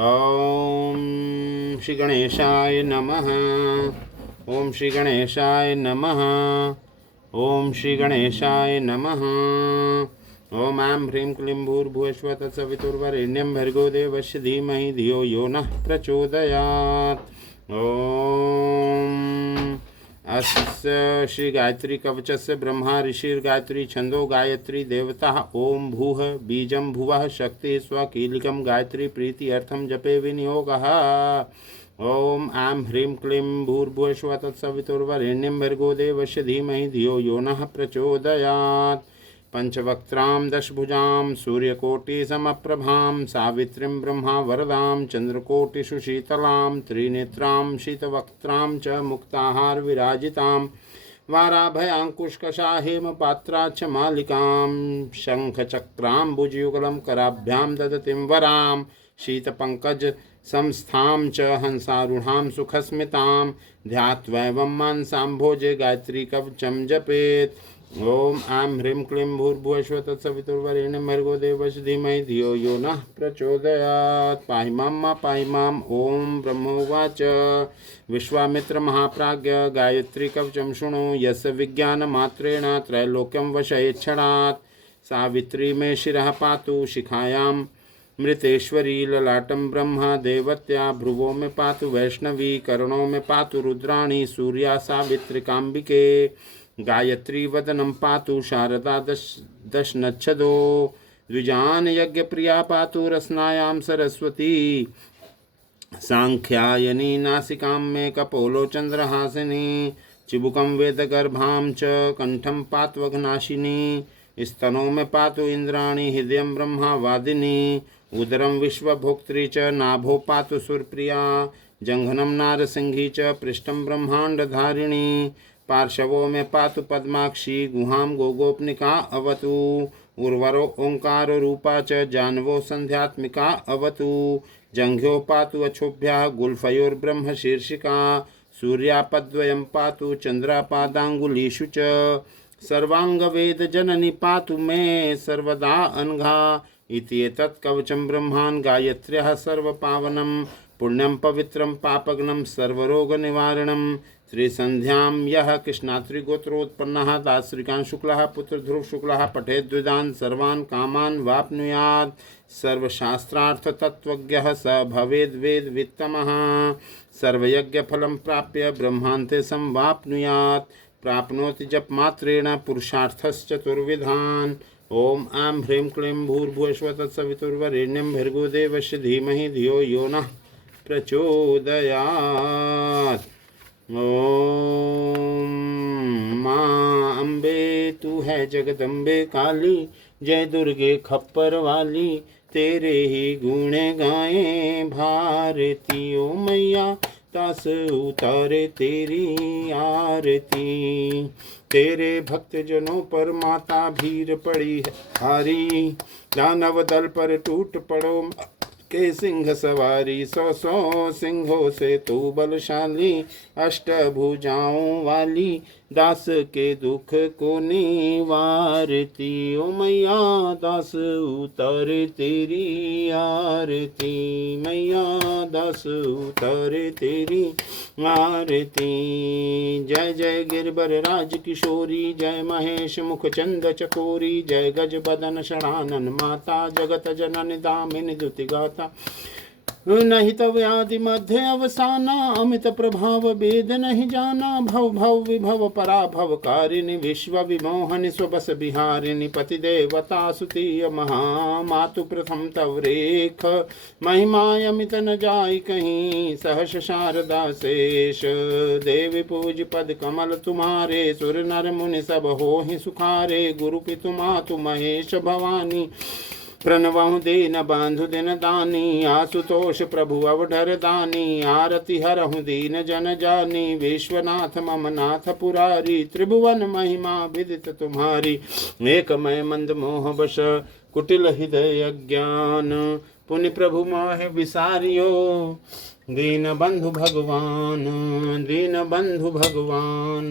ओम श्री गणेशाय नमः। ओम श्री गणेशाय नमः। ओम श्री गणेशाय नमः। ओम ऐं ह्रीं क्लीं भूर्भुवस्सुवः तत्सवितुर्वरेण्यं भर्गो देवस्य धीमहि धियो यो नः प्रचोदयात्। ओम अस्य श्री गायत्री कवचस्य ब्रह्मा ऋषिर्गायत्री छंदो गायत्री देवता ओम भूः बीजं भुवः शक्ति स्वकीलिकं गायत्री प्रीति अर्थम जपे विनियोगः। ओम ऐं ह्रीं क्लीं भूर्भुवस्सुवः तत्सवितुर्वरेण्यं भर्गो देवस्य धीमहि धियो यो नः प्रचोदयात्। पंचवक्त्रां दशभुजां सूर्यकोटिसमप्रभां सावित्रीं ब्रह्मा वरदां चंद्रकोटिषु त्रिनेत्रां शीतवक्त्रां च मुक्ताहार विराजितां वाराभयाङ्कुशकशा हेमपात्रा च मालिकां शङ्खचक्राम्बुजयुगलं कराभ्यां ददतीं वरां शीतपङ्कज संस्थां च हंसारूढां सुखस्मितां ध्यात्वैवं मानसाम्भोजे गायत्री कवचं जपेत्। ओम ऐं ह्रीं क्लीं भूर्भुवस्सुवः तत्सवितुर्वरेण्यं भर्गो देवस्य धीमहि धियो यो नः प्रचोदयात्। पाहि मां ओम ब्रह्मोवाच विश्वामित्र महाप्राज्ञ गायत्री कवचं शृणु यस्य विज्ञानमात्रेण त्रैलोक्यं वशयेच्छणात्। सावित्री मे शिरः पातु शिखायां मृतेश्वरी ललाटं ब्रह्मा देवत्या भ्रुवों में पातु वैष्णवी करणों में पातु रुद्राणी सूर्या सावित्रिकाम्बिके गायत्री वदनं पातु शारदा दशनच्छदो द्विजान यज्ञ प्रिया पातु रसनायां सरस्वती सांख्यायनी नासिकां मे कपोलो चंद्रहासिनी चिबुकं वेदगर्भां च कंठं पात्वघनाशिनी स्तनों में पातु इंद्राणी हृदयं ब्रह्मा वादिनी उदरं विश्वभोक्त्री च नाभो पातु सुरप्रिया जंघनं नारसिंही च पृष्ठं ब्रह्मांडधारिणी पार्श्वों में पातु पद्माक्षी गुहां गोगोपनिका अवतु उर्वरो ओंकार रूपा च जानवो संध्यात्मिका अवतु जंघ्यो पातु अक्षोभ्या गुल्फयोर्ब्रह्म शीर्षिका सूर्यापद्वयं पातु चंद्रापादांगुलीषु च सर्वांग वेद जननी पातु मे सर्वदा अनघा इति एतत् कवचं ब्रह्मान् गायत्र्यः सर्वपावनं पुण्यं पवित्रं पापग्नं सर्वरोगनिवारणं त्रिसन्ध्यां यः कृष्णात्रिगोत्रोत्पन्नः दाश्रिकान् शुक्लः पुत्र ध्रुव शुक्लः पठेद्विदान् सर्वान् कामान् वाप्नुयात् सर्वशास्त्रार्थतत्त्वज्ञः स भवेद्वेदवित्तमः सर्वयज्ञफलं प्राप्य ब्रह्मान्ते संवाप्नुयात् प्राप्नोति जपमात्रेण पुरुषार्थश्चतुर्विधान्। ओम ऐं ह्रीं क्लीं भूर्भुवस्सुवः तत्सवितुर्वरेण्यं भर्गो देवस्य धीमहि धियो यो नः प्रचोदयात्। ओम माँ अम्बे तू है जगदम्बे काली जय दुर्गे खप्पर वाली तेरे ही गुण गाएं भारती ओ मैया दास उतारे तेरी आरती। तेरे भक्त जनों पर माता भीड़ पड़ी है भारी दानव दल पर टूट पड़ो के सिंह सवारी सौ सौ सिंहों से तू बलशाली अष्टभुजाओं वाली दास के दुख को निवारती ओ मैया दास उतारे तेरी आरती मैया दास उतारे तेरी आरती। जय जय गिरबर राज किशोरी जय महेश मुख चंद चकोरी जय गज बदन षडानन माता जगत जननि दामिनी दुति गाता नहीं तव आदि मध्य अवसाना अमित प्रभाव वेद नहीं जाना भव भव विभव पराभव कारिणि विश्व विमोहनि स्वबस बिहारिणि पति देवता सुतीय महा मातु प्रथम तव रेख महिमा अमित न जाय कहीं सहस शारदा शेष देवी पूज पद कमल तुम्हारे सुर नर मुनि सब होहि सुखारे गुरु पितु मातु महेश भवानी प्रणवहु दीन बांधु दिन दानी आशुतोष प्रभु अवधर दानी आरति हरहु दीन जन जानी विश्वनाथ मम नाथ पुरारी त्रिभुवन महिमा विदित तुम्हारी एक मय मंद मोह बश कुटिल हृदय अज्ञान पुनि प्रभु मोह विसारियो दीनबन्धु भगवान् दीनबन्धु भगवान्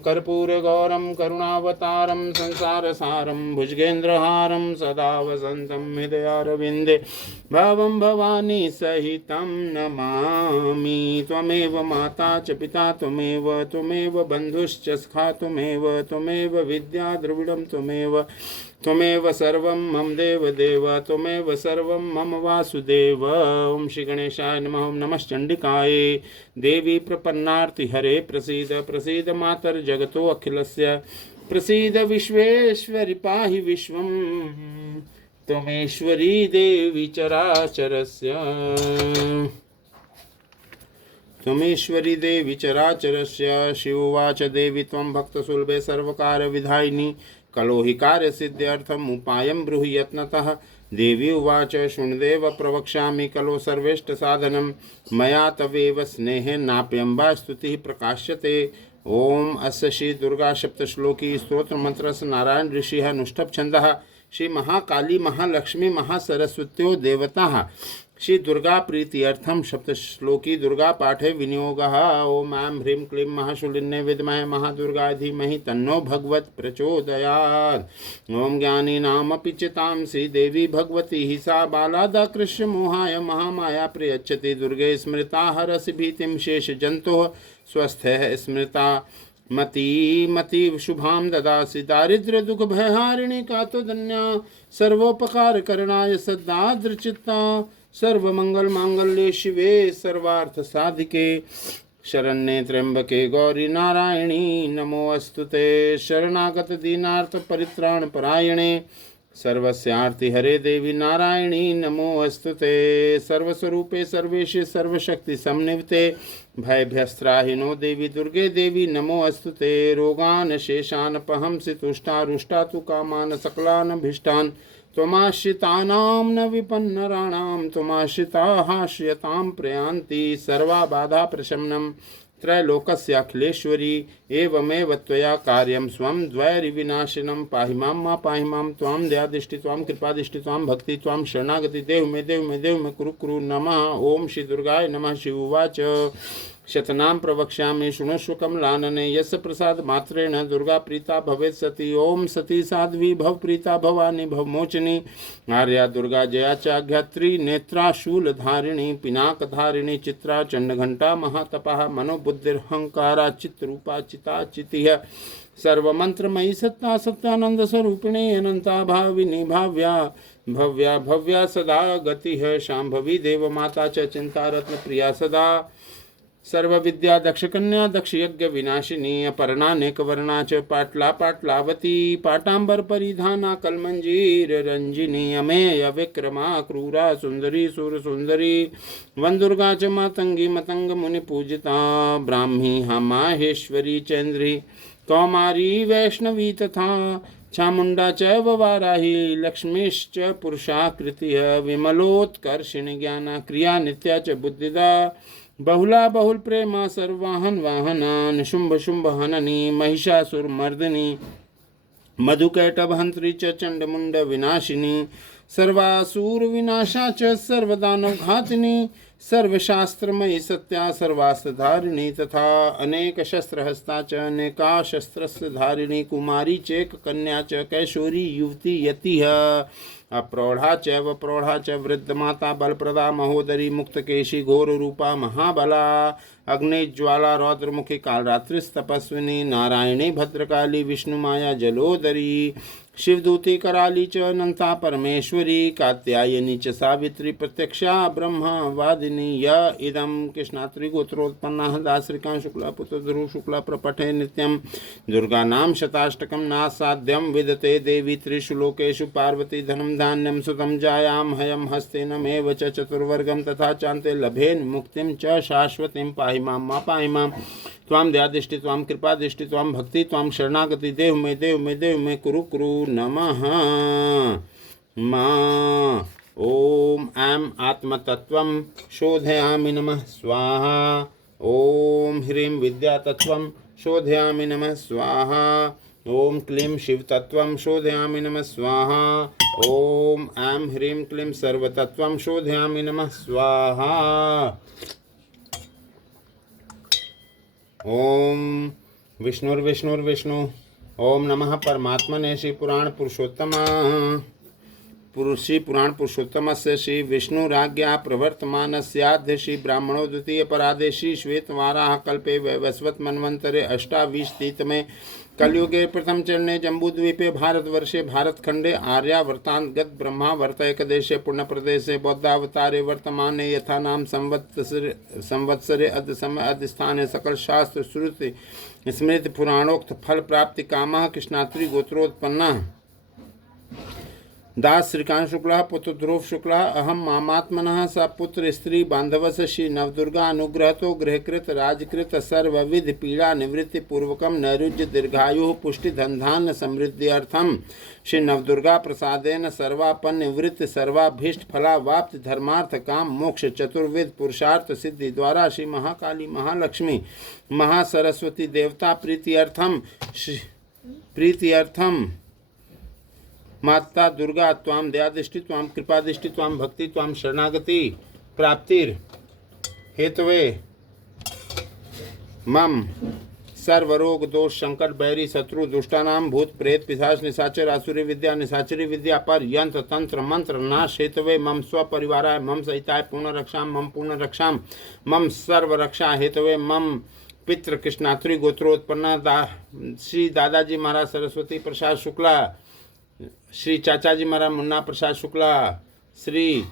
कर्पूरगौरं करुणावतारं संसारसारं भुजगेन्द्रहारं सदा वसन्तं हृदयारविन्दे भवं भवानी सहितं नमामि। त्वमेव माता च पिता त्वमेव बन्धुश्च सखा त्वमेव विद्या द्रविडं त्वमेव सर्वं मम देव त्वमेव सर्वं मम वासुदेव। ओम श्री गणेशाय नमः। ओम नमश्चंडिकाय देवी प्रपन्नार्ति हरे प्रसीद मातर जगतो अखिलस्य प्रसीद विश्वेश्वरि पाहि विश्वं त्वमेश्वरी देवी चराचरस्य त्वमेश्वरी देवी चराचरस्य। शिवोवाच देवी त्वं भक्तसुलभे सर्वकारविधायिनी कलो हि कार्यसिद्ध्यर्थम् उपायं ब्रूहि यत्नतः। देवी उवाच शृणुदेव प्रवक्ष्यामि कलो सर्वेष्टसाधनं मया तवेव स्नेहेनाप्यम्बा स्तुतिः प्रकाश्यते। ओम अस्य श्री दुर्गा सप्तश्लोकी स्तोत्र मंत्रस्य नारायण ऋषिः अनुष्ठप छन्दः। श्री महाकाली महालक्ष्मी महासरस्वत्यो देवताः श्री दुर्गा प्रीत्यर्थम सप्तश्लोकी दुर्गा पाठे विनियोगः। ओम ऐं ह्रीं क्लीं महाशूलिन्ये विद्महे महादुर्गाय धीमहि तन्नो भगवत् प्रचोदयात्। ओम ज्ञानिनामपि च तामसी देवी भगवती हि सा बालादाकृष्य मोहाय महामाया प्रयच्छति। दुर्गे स्मृता हरसि भीतिं शेषजन्तोः स्वस्थः स्मृता मति शुभां ददासि। दारिद्र्य दुख भयहारिणी कातुदन्या सर्वोपकार करणाय सद्दाद्रचित्ता। सर्वमंगल मांगल्ये शिवे सर्वार्थ साधिके शरण्ये त्र्यंबके गौरी नारायणी नमोऽस्तुते। शरणागत दीनार्थ परित्राण परायणे सर्वस्यार्ति हरे देवी नारायणी नमोऽस्तुते। सर्वस्वरूपे सर्वेशे सर्वशक्ति समन्विते भयभ्यस्त्राहिनो देवी दुर्गे देवी नमोऽस्तुते। रोगान् शेषान् पहंसि तुष्टारुष्टा तु कामान् सकलान् भीष्टान् त्वमाश्रितानां न विपन्नराणां त्वमाश्रिताः श्रियतां प्रयान्ति। सर्वा बाधा प्रशमनं त्रैलोकस्याखिलेश्वरी एवमेव त्वया कार्यं स्वं द्वैरिविनाशिनं। पाहि मां त्वां दयादृष्टि त्वां कृपादृष्टि त्वां भक्ति त्वां शरणागति देव मे कुरु नमः। ओम श्री दुर्गाय नमः। शिव उवाच शतनाम प्रवक्ष्यामि शृणुष्व कमलानने यस्य प्रसाद मात्रेण दुर्गा प्रीता भवेत् सती। ओम सती साध्वी भव प्रीता भवानी भवमोचनी आर्या दुर्गा जया चाघ्यात्री नेत्रा शूलधारिणी पिनाकधारिणी चित्रा चंडघंटा महातपः मनोबुद्धिर्हंकारा चित्रूपा चिता चितिः सर्वमंत्रमयी सत्ता सत्यानंद स्वरूपिणी अनंता भाविनी भव्या सदा गतिः शांभवी देव माता च चिंता रत्न प्रिया सदा। सर्व विद्या दक्ष कन्या दक्ष यज्ञ विनाशिनी अपर्णानेक वर्णा च पाटला पाटलावती पाटांबर परिधाना कलमंजीर रंजिनी अमेय विक्रमा क्रूरा सुंदरी सुर सुंदरी वंदुर्गा च मातंगी मतंग मुनि पूजिता ब्राह्मी हमाहेश्वरी चंद्री कौमारी वैष्णवी तथा चामुंडा च वाराही लक्ष्मीश्च पुरुषाकृतिः विमलोत्कर्षिणी ज्ञाना क्रिया नित्या च बुद्धिदा बहुला बहुल प्रेमा सर्वाहन वाहना निशुंभ शुंभ हननी महिषासुर मर्दिनी मधुकैटभ हंत्री च चंडमुंड विनाशिनी सर्वासुर विनाशा च सर्वदानव घातिनी सर्वशास्त्रमयी सत्या सर्वास्त्रधारिणी तथा अनेक शस्त्रहस्ता च अनेका शस्त्रस्य धारिणी कुमारी चेक कन्या च कैशोरी युवती यतिः अप्रौढ़ा च वृद्धमाता बलप्रदा महोदरी मुक्तकेशी घोर रूपा महाबला अग्निज्वाला रौद्रमुखी कालरात्रिस्तपस्विनी नारायणी भद्रकाली विष्णुमाया जलोदरी शिवदूती कराली च अनंता परमेश्वरी कात्यायनी च सावित्री प्रत्यक्षा ब्रह्मा वादिनी य इदं कृष्णात्रि गोत्रोत्पन्ना दासरिका शुक्ला पुत्र ध्रुव शुक्ला प्रपठे नित्यं दुर्गा नाम शताष्टकं नासाध्यं विदते देवी त्रिषु लोकेषु पार्वती धनं धान्यं सुतं जायां हयं हस्तेनमेव च चतुर्वर्गं तथा चान्ते लभेन मुक्तिं च शाश्वतीं पाहि मां त्वां दयादृष्टि त्वां कृपादृष्टि त्वां भक्ति त्वां शरणागति देव मे कुरु नमः। मां ओम ऐं आत्मतत्त्वं शोधयामि नमः स्वाहा। ओम ह्रीं विद्यातत्त्वं शोधयामि नमः स्वाहा। ओम क्लीं शिवतत्त्वं शोधयामि नमः स्वाहा। ओम ऐं ह्रीं क्लीं सर्वतत्त्वं शोधयामि नमः स्वाहा। ओम विष्णुर्विष्णुर्विष्णु। ओम नमः परमात्मने। श्री पुराण पुरुषोत्तम पुरुषोत्तमस्य श्री विष्णुराज्ञा प्रवर्तमानस्याद्य श्री ब्राह्मणो द्वितीय परादे श्री श्वेतवाराह कल्पे वैवस्वत मन्वन्तरे अष्टाविंशतितमे कलयुगे प्रथम चरणे जम्बूद्वीपे भारतवर्षे भारतखंडे आर्यावर्तान्तगत ब्रह्मावर्त एकदेशे पुण्यप्रदेशे बौद्धावतारे वर्तमाने यथा नाम संवत्सरे अद्य समय अद्य स्थाने सकल शास्त्र श्रुति स्मृति पुराणोक्त फल प्राप्ति कामः कृष्णात्रि गोत्रोत्पन्नः दास श्रीकांत शुक्ल पुत्र ध्रुव शुक्ल अहम मामात्मनः स पुत्र स्त्री बांधवस श्री नवदुर्गा अनुग्रह तो गृहकृत राजकृत सर्वविध पीड़ा निवृत्ति पूर्वकम नैरुज्य दीर्घायु पुष्टि धनधान्य समृद्ध्यर्थम श्री नवदुर्गा प्रसादेन सर्वापन निवृत्ति सर्वाभीष्ट फलावाप्ति धर्मार्थ काम मोक्ष चतुर्वेद पुरुषार्थ सिद्धि द्वारा श्री महाकाली महालक्ष्मी महासरस्वती देवता प्रीत्यर्थम माता दुर्गा त्वाम दयादृष्टि त्वाम कृपादृष्टि त्वाम भक्ति त्वाम शरणागति प्राप्तिर हेतवे मम सर्वरोग दोष संकट बैरी शत्रु दुष्टानाम भूत प्रेत पिशाच निशाचर आसुरी विद्या पर यंत्र तंत्र मंत्र नाश हेतवे मम स्वपरिवाराय मम सहिताय पूर्ण रक्षाम मम सर्व रक्षा हेतवे मम पितृ कृष्णात्रि गोत्रोत्पन्ना श्री दादाजी महाराज सरस्वती प्रसाद शुक्ला श्री चाचाजी महाराज मुन्ना प्रसाद शुक्ला श्री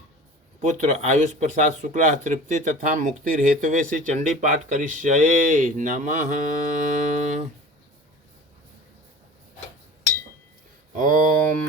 पुत्र आयुष प्रसाद शुक्ला तृप्ति तथा मुक्ति हेतुवे श्री चंडी पाठ करिष्ये नमः। ओम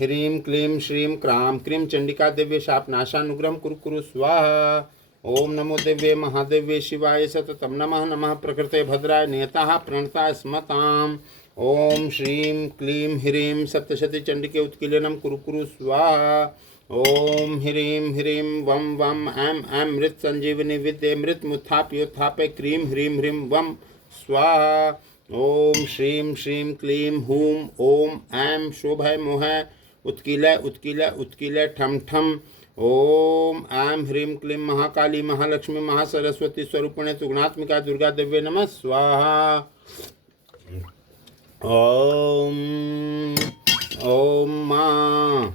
ह्रीं क्लीं श्रीं क्रां क्रीं चंडिका देव्य शापनाशानुग्रहं कुरु कुरु स्वाहा। ओम नमो देव्ये महादेव्ये शिवाय सततं नमः। नमः प्रकृते भद्राय नियताः प्रणता स्मताम्। ओम श्रीं क्लीं ह्रीं सप्तशती चंडिके उत्कीलनम कुरु कुरु स्वाहा। ओम ह्रीं ह्रीं वम वम ऐं ऐं मृत संजीवनी विद्ये मृत मुत्थाप्योत्थापे क्रीं ह्रीं ह्रीं वम स्वाहा। ओम श्रीं श्रीं क्लीं हूं ओम ऐं शोभय मोहय उत्कीलय उत्कीलय उत्कीलय ठम ठम। ओम ऐं ह्रीं क्लीं महाकाली महालक्ष्मी महासरस्वती स्वरूपिणे त्रिगुणात्मिका दुर्गा देव्ये नमः स्वाहा। ओम ओम मां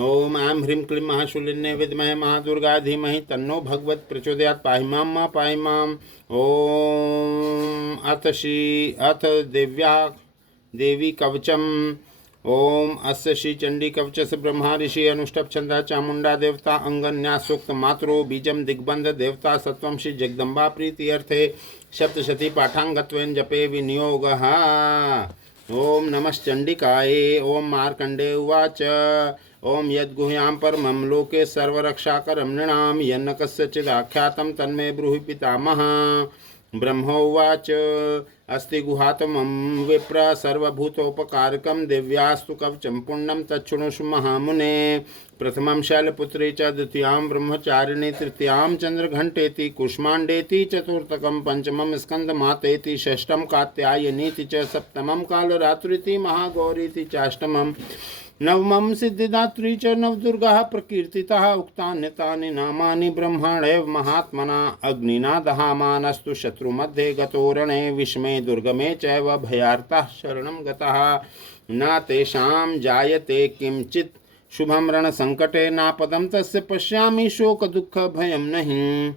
ओम ऐं ह्रीं क्लीं महाशूलिन्ये विद्महे महादुर्गा धीमहि तन्नो भगवत् प्रचोदयात् पाहि मां पाहि माम्। ओम अथ देवी कवचम। ओम अस्य श्री चंडी कवचस्य ब्रह्मा ऋषि अनुष्टभ छंद चामुंडा देवता अंगन्या सूक्त मात्रो बीजम दिग्बंध देवता सत्वं श्री जगदम्बा प्रीत्यर्थे सप्तशती पाठांगत्वेन जपे विनियोगः। ओम नमश्चंडिकाय। ओम मार्कंडे उवाच ओम यद्गुह्यां परमं लोके सर्वरक्षाकरं नृणां यन्न कस्यचिदाख्यातं तन्मे ब्रूहि पितामह। ब्रह्मोवाच अस्ति गुहातमं विप्र सर्वभूतोपकारकं दिव्यास्तु कवचं पुण्यं तच्छृणुषु महामुने। प्रथमं शैलपुत्री च द्वितीयां ब्रह्मचारिणी तृतीयां चंद्रघंटेति कुष्मांडेति चतुर्थकं पंचमं स्कंदमातेति षष्ठं कात्यायनीति च सप्तमं कालरात्रिति महागौरीति चाष्टमं नवमं सिद्धिदात्री च नवदुर्गाः प्रकीर्तिताः उक्तान्यतानि नामानि ब्रह्मणैव महात्मना अग्निना दहामानस्तु शत्रुमध्ये गतोरणे विस्मे दुर्गमे चैव भयार्ताः शरणं गताः न तेषां जायते किंचित् शुभं रणसंकटे नापदं तस्य पश्यामि शोकदुःखभयं नहि।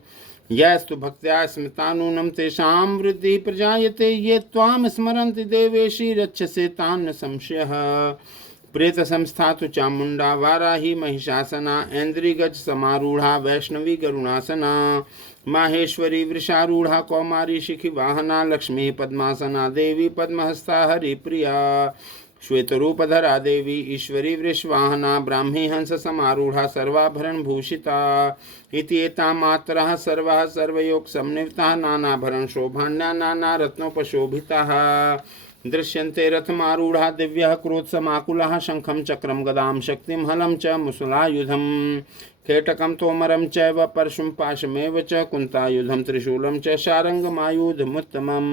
यस्तु भक्त्या स्मृतानूनं तेषां वृद्धिः प्रजायते ये त्वां स्मरन्ति देवेशि रक्षसे तान् न संशयः। प्रेत संस्था तो चामुंडा वाराही महिषासना ऐन्द्रिगज समारूढ़ा वैष्णवी गरुणासना माहेश्वरी वृषारूढ़ा कौमारी शिखी वाहना लक्ष्मी पद्मासना देवी पद्महस्ता हरिप्रिया श्वेतरूपधरा देवी ईश्वरी वृषवाहना ब्राह्मी हंस समारूढ़ा सर्वाभरण भूषिता इति एता मातरः सर्वाः सर्वयोग संनिवृत्ताः नानाभरण शोभान्या नाना रत्नोपशोभिताः दृश्यन्ते रथमारूढ़ा दिव्यः क्रोधसमाकुलाः शंखं चक्रं गदां शक्तिं हलं च मुसलायुधं खेटकं तोमरं चैव परशुं पाशमेव च कुन्तायुधं त्रिशूलं च शारङ्गमायुधमुत्तमं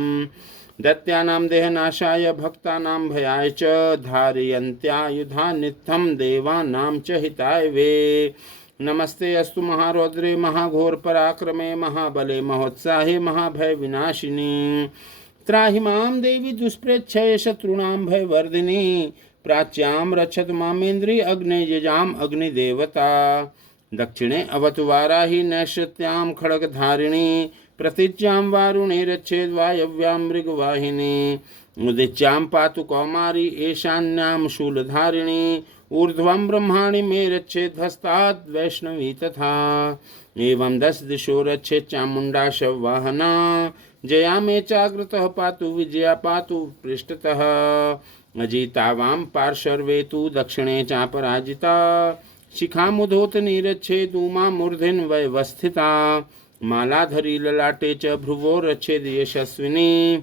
दैत्यानां देहनाशाय भक्तानां भयाय च धारयन्त्यायुधान्नित्यं देवानां च हिताय वे। नमस्ते अस्तु महारौद्रे महाघोर पराक्रमे महाबले महोत्साहे महाभय विनाशिनी। त्राहि मां देवी दुष्प्रेक्षय शत्रूणां भयवर्धिनी। प्राच्यां रक्षत मामेन्द्री अग्ने यजाम अग्निदेवता। दक्षिणे अवतु वाराही नैश्यत्यां खड्गधारिणी। प्रतीच्यां वारुणे रक्षेद् वायव्यां मृगवाहिनी। उदिच्यां पातु कौमारी ईशान्यां शूलधारिणी। ऊर्ध्वं ब्रह्माणि मे रक्षेत् हस्तात् वैष्णवी तथा। एवं 10 दिशो रक्षेत् चामुण्डा शववाहना। जया मे चाग्रतः पातु विजया पातु पृष्ठतः। अजिता वां पार्श्वे तु दक्षिणे चापराजिता। शिखामुधोतनी रक्षेत् उमा मूर्धनि व्यवस्थिता। मालाधरी ललाटे च भ्रुवो रक्षेद् यशस्विनी।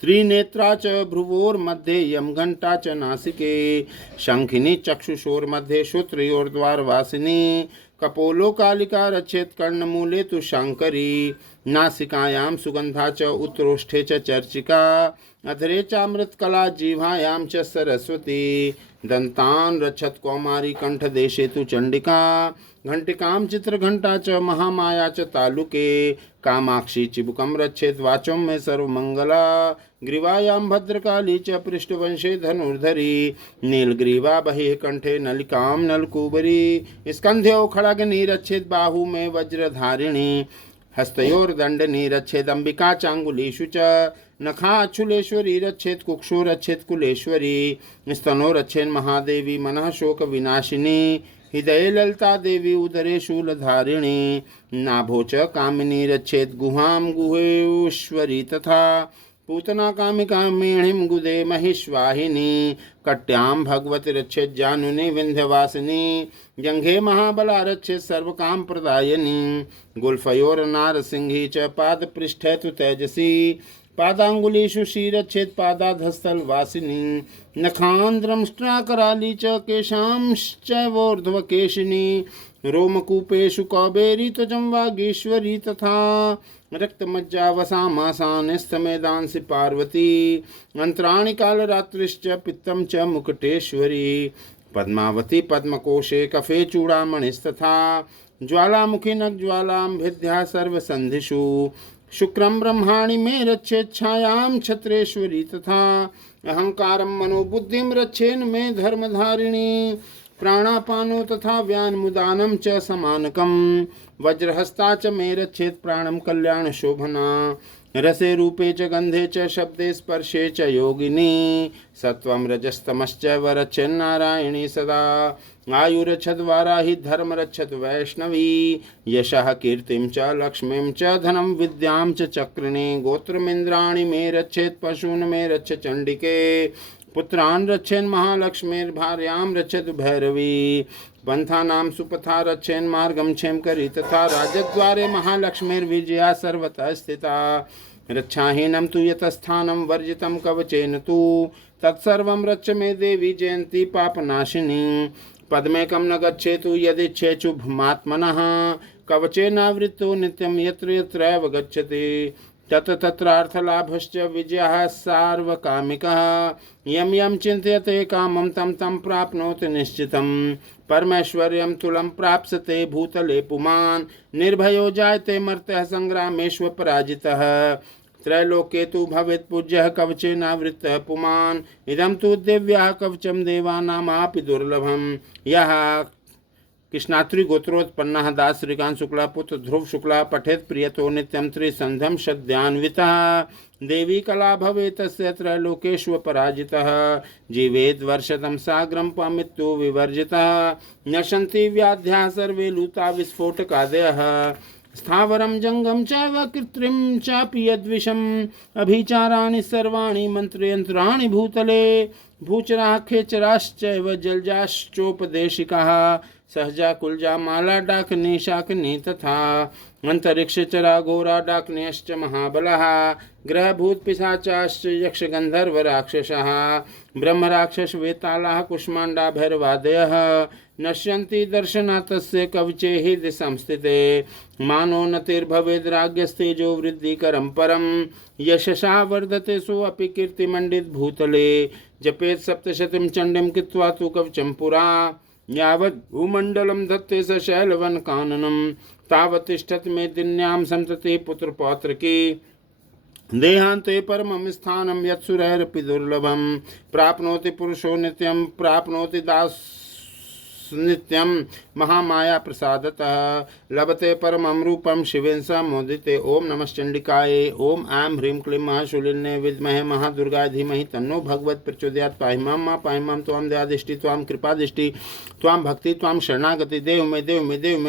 त्रिनेत्रा च भ्रुवोर्मध्ये यमघण्टा च नासिके। शंखिनी चक्षुषोर्मध्ये श्रोत्रयोर्द्वारवासिनी। कपोलो कालिका रक्षेत् कर्णमूले तु शाङ्करी। नासिकायां सुगन्धा च उत्रोष्ठे च चर्चिका। अधरे चामृतकला जिह्वायां च सरस्वती। दन्तान् रक्षत् कौमारी कंठदेशे तु चण्डिका। घण्टिकां चित्रघण्टा च महामाया च तालुके। कामाक्षी चिबुकं रक्षेत् वाचं मे सर्वमङ्गला। ग्रीवायां भद्रकाली च पृष्ठवंशे धनुर्धरी। नीलग्रीवा बहिः कंठे नलिकां नलकूबरी। स्कन्ध्यो खड्गनी रक्षेत् बाहु मे वज्रधारिणी। हस्तयोर्दण्डनी रक्षेत् अम्बिका चाङ्गुलीषु च। नखाच्छूलेश्वरी रक्षेत् कुक्षो रक्षेत् कुलेश्वरी। स्तनो रक्षेन् महादेवी मनः शोक विनाशिनी। हृदये ललिता देवी उदरे शूलधारिणी। नाभो च कामिनी रक्षेत् गुहां गुहेश्वरी तथा। पूतना कामिका मेणिं गुदे महिष्वाहिनी। कट्यां भगवती रक्षेत् जानुनी विन्ध्यवासिनी। जंघे महाबला रक्षेत् सर्वकाम प्रदायिनी। गुल्फयोर्नारसिंही च पादपृष्ठे तु तेजसी। पादांगुलीषु श्रीरक्षेत् पादाधस्थलवासिनी। नखान्द्रंष्ट्राकराली च केशांश्चैवोर्ध्वकेशिनी। रोमकूपेषु कौबेरी त्वचं वागीश्वरी तथा। रक्तमज्जावसामासानिस्तमेदांसि पार्वती। अंतराणि कालरात्रिश्च पित्तं च मुकुटेश्वरी। पद्मावती पद्मकोशे कफे चूड़ामणिस्तथा। ज्वालामुखी नग्ज्वालां भिद्या सर्वसन्धिषु। शुक्रं ब्रह्माणि मे रक्षेत् छायां छत्रेश्वरी तथा। अहंकारं मनोबुद्धिं रक्षेन् मे धर्मधारिणी। प्राणापानो तथा व्यान्मुदानं च समानकं। वज्रहस्ता च मे रक्षेत् प्राणं कल्याण शोभना। रसे रूपे च गंधे च शब्दे स्पर्शे च योगिनी। सत्वं रजस्तमश्चैव रक्षन्नारायणी सदा। आयुरक्षद् वाराहि धर्म रक्षत वैष्णवी। यशः कीर्तिं च लक्ष्मीं च धनं विद्यां च चक्रिणी। गोत्रमिन्द्राणि मे रक्षेत् पशून् मे रक्ष चण्डिके। पुत्रान् रक्षेन् महालक्ष्मीर्भार्यां रक्षतु भैरवी। पंथानां सुपथा रक्षेन् मार्गं क्षेमकरी तथा। राजद्वारे महालक्ष्मीर्विजया सर्वतः स्थिता। रक्षाहीनं तु यतस्थानं वर्जितं कवचेन तु। तत्सर्वं रक्ष मे देवी जयन्ती पापनाशिनी। पद्मेकं न गच्छेतु यदिच्छेचुभमात्मनः। कवचेनावृतो नित्यं यत्र यत्रैव गच्छति। तत्र तत्रार्थलाभश्च विजयः सार्वकामिकः। यं यं चिन्तयते कामं तं तं प्राप्नोति निश्चितं। परमैश्वर्यं तुलं प्राप्स्यते भूतले पुमान्। निर्भयो जायते मर्त्यः संग्रामेष्व पराजितः। त्रैलोक्ये तु भवेत् पूज्यः कवचेनावृतः पुमान्। इदं तु दिव्यः कवचं देवानामापि दुर्लभं। यः कृष्णात्रि गोत्रोत्पन्नः दास श्रीकांत शुक्ला पुत्र ध्रुव शुक्ला पठेत् प्रियतो नित्यं त्रिसन्ध्यं सद्यान्वितः। देवी कला भवेत् तस्य त्रैलोकेष्व पराजितः। जीवेद् वर्षतं साग्रं पामित्तु विवर्जितः। नशन्ति व्याध्याः सर्वे लूता विस्फोटकादयः। स्थावरं जंगम चैव कृत्रिम चापि यद्विषम्। अभिचाराणि सर्वाणि मंत्रयंत्राणि भूतले। भूचराः खेचराश्चैव जलजाश्चोपदेशिकाः। सहजा कुलजा माला डाकनी शाकनी तथा। अंतरिक्षचरा घोरा डाकन्यश्च महाबलः। ग्रहभूत पिशाचाश्च यक्ष गंधर्व राक्षसः। ब्रह्म राक्षस वेतालाः कुष्मांडा भैरवादयः। नश्यन्ति दर्शनात् तस्य कवचे हृदि संस्थिते। मानो नतिर्भवेद्राज्ञस्तेजो वृद्धिकरं परं। यशसा वर्धते सोऽपि कीर्तिमण्डित भूतले। जपेत् सप्तशतीं चण्डीं कृत्वा तु कवचं पुरा। यावद् भूमण्डलं धत्ते स शैलवनकाननं तावत् तिष्ठत् मेदिन्यां सन्तते पुत्रपौत्रकी देहान्ते परमं स्थानं यत्सुरैरपि दुर्लभं प्राप्नोति पुरुषो नित्यं प्राप्नोति दास नित्यं महामाया प्रसादतः लभते परमं रूपं शिवेन मोदिते। ओम नमश्चंडिकाय। ओम ऐं ह्रीं क्लीं महाशूलिन्ये विद्महे महादुर्गाय धीमहि तन्नो भगवत् प्रचोदयात्। पाहि मां त्वां दयादिष्टि त्वां कृपादिष्टि त्वां भक्ति त्वां शरणागति देव मे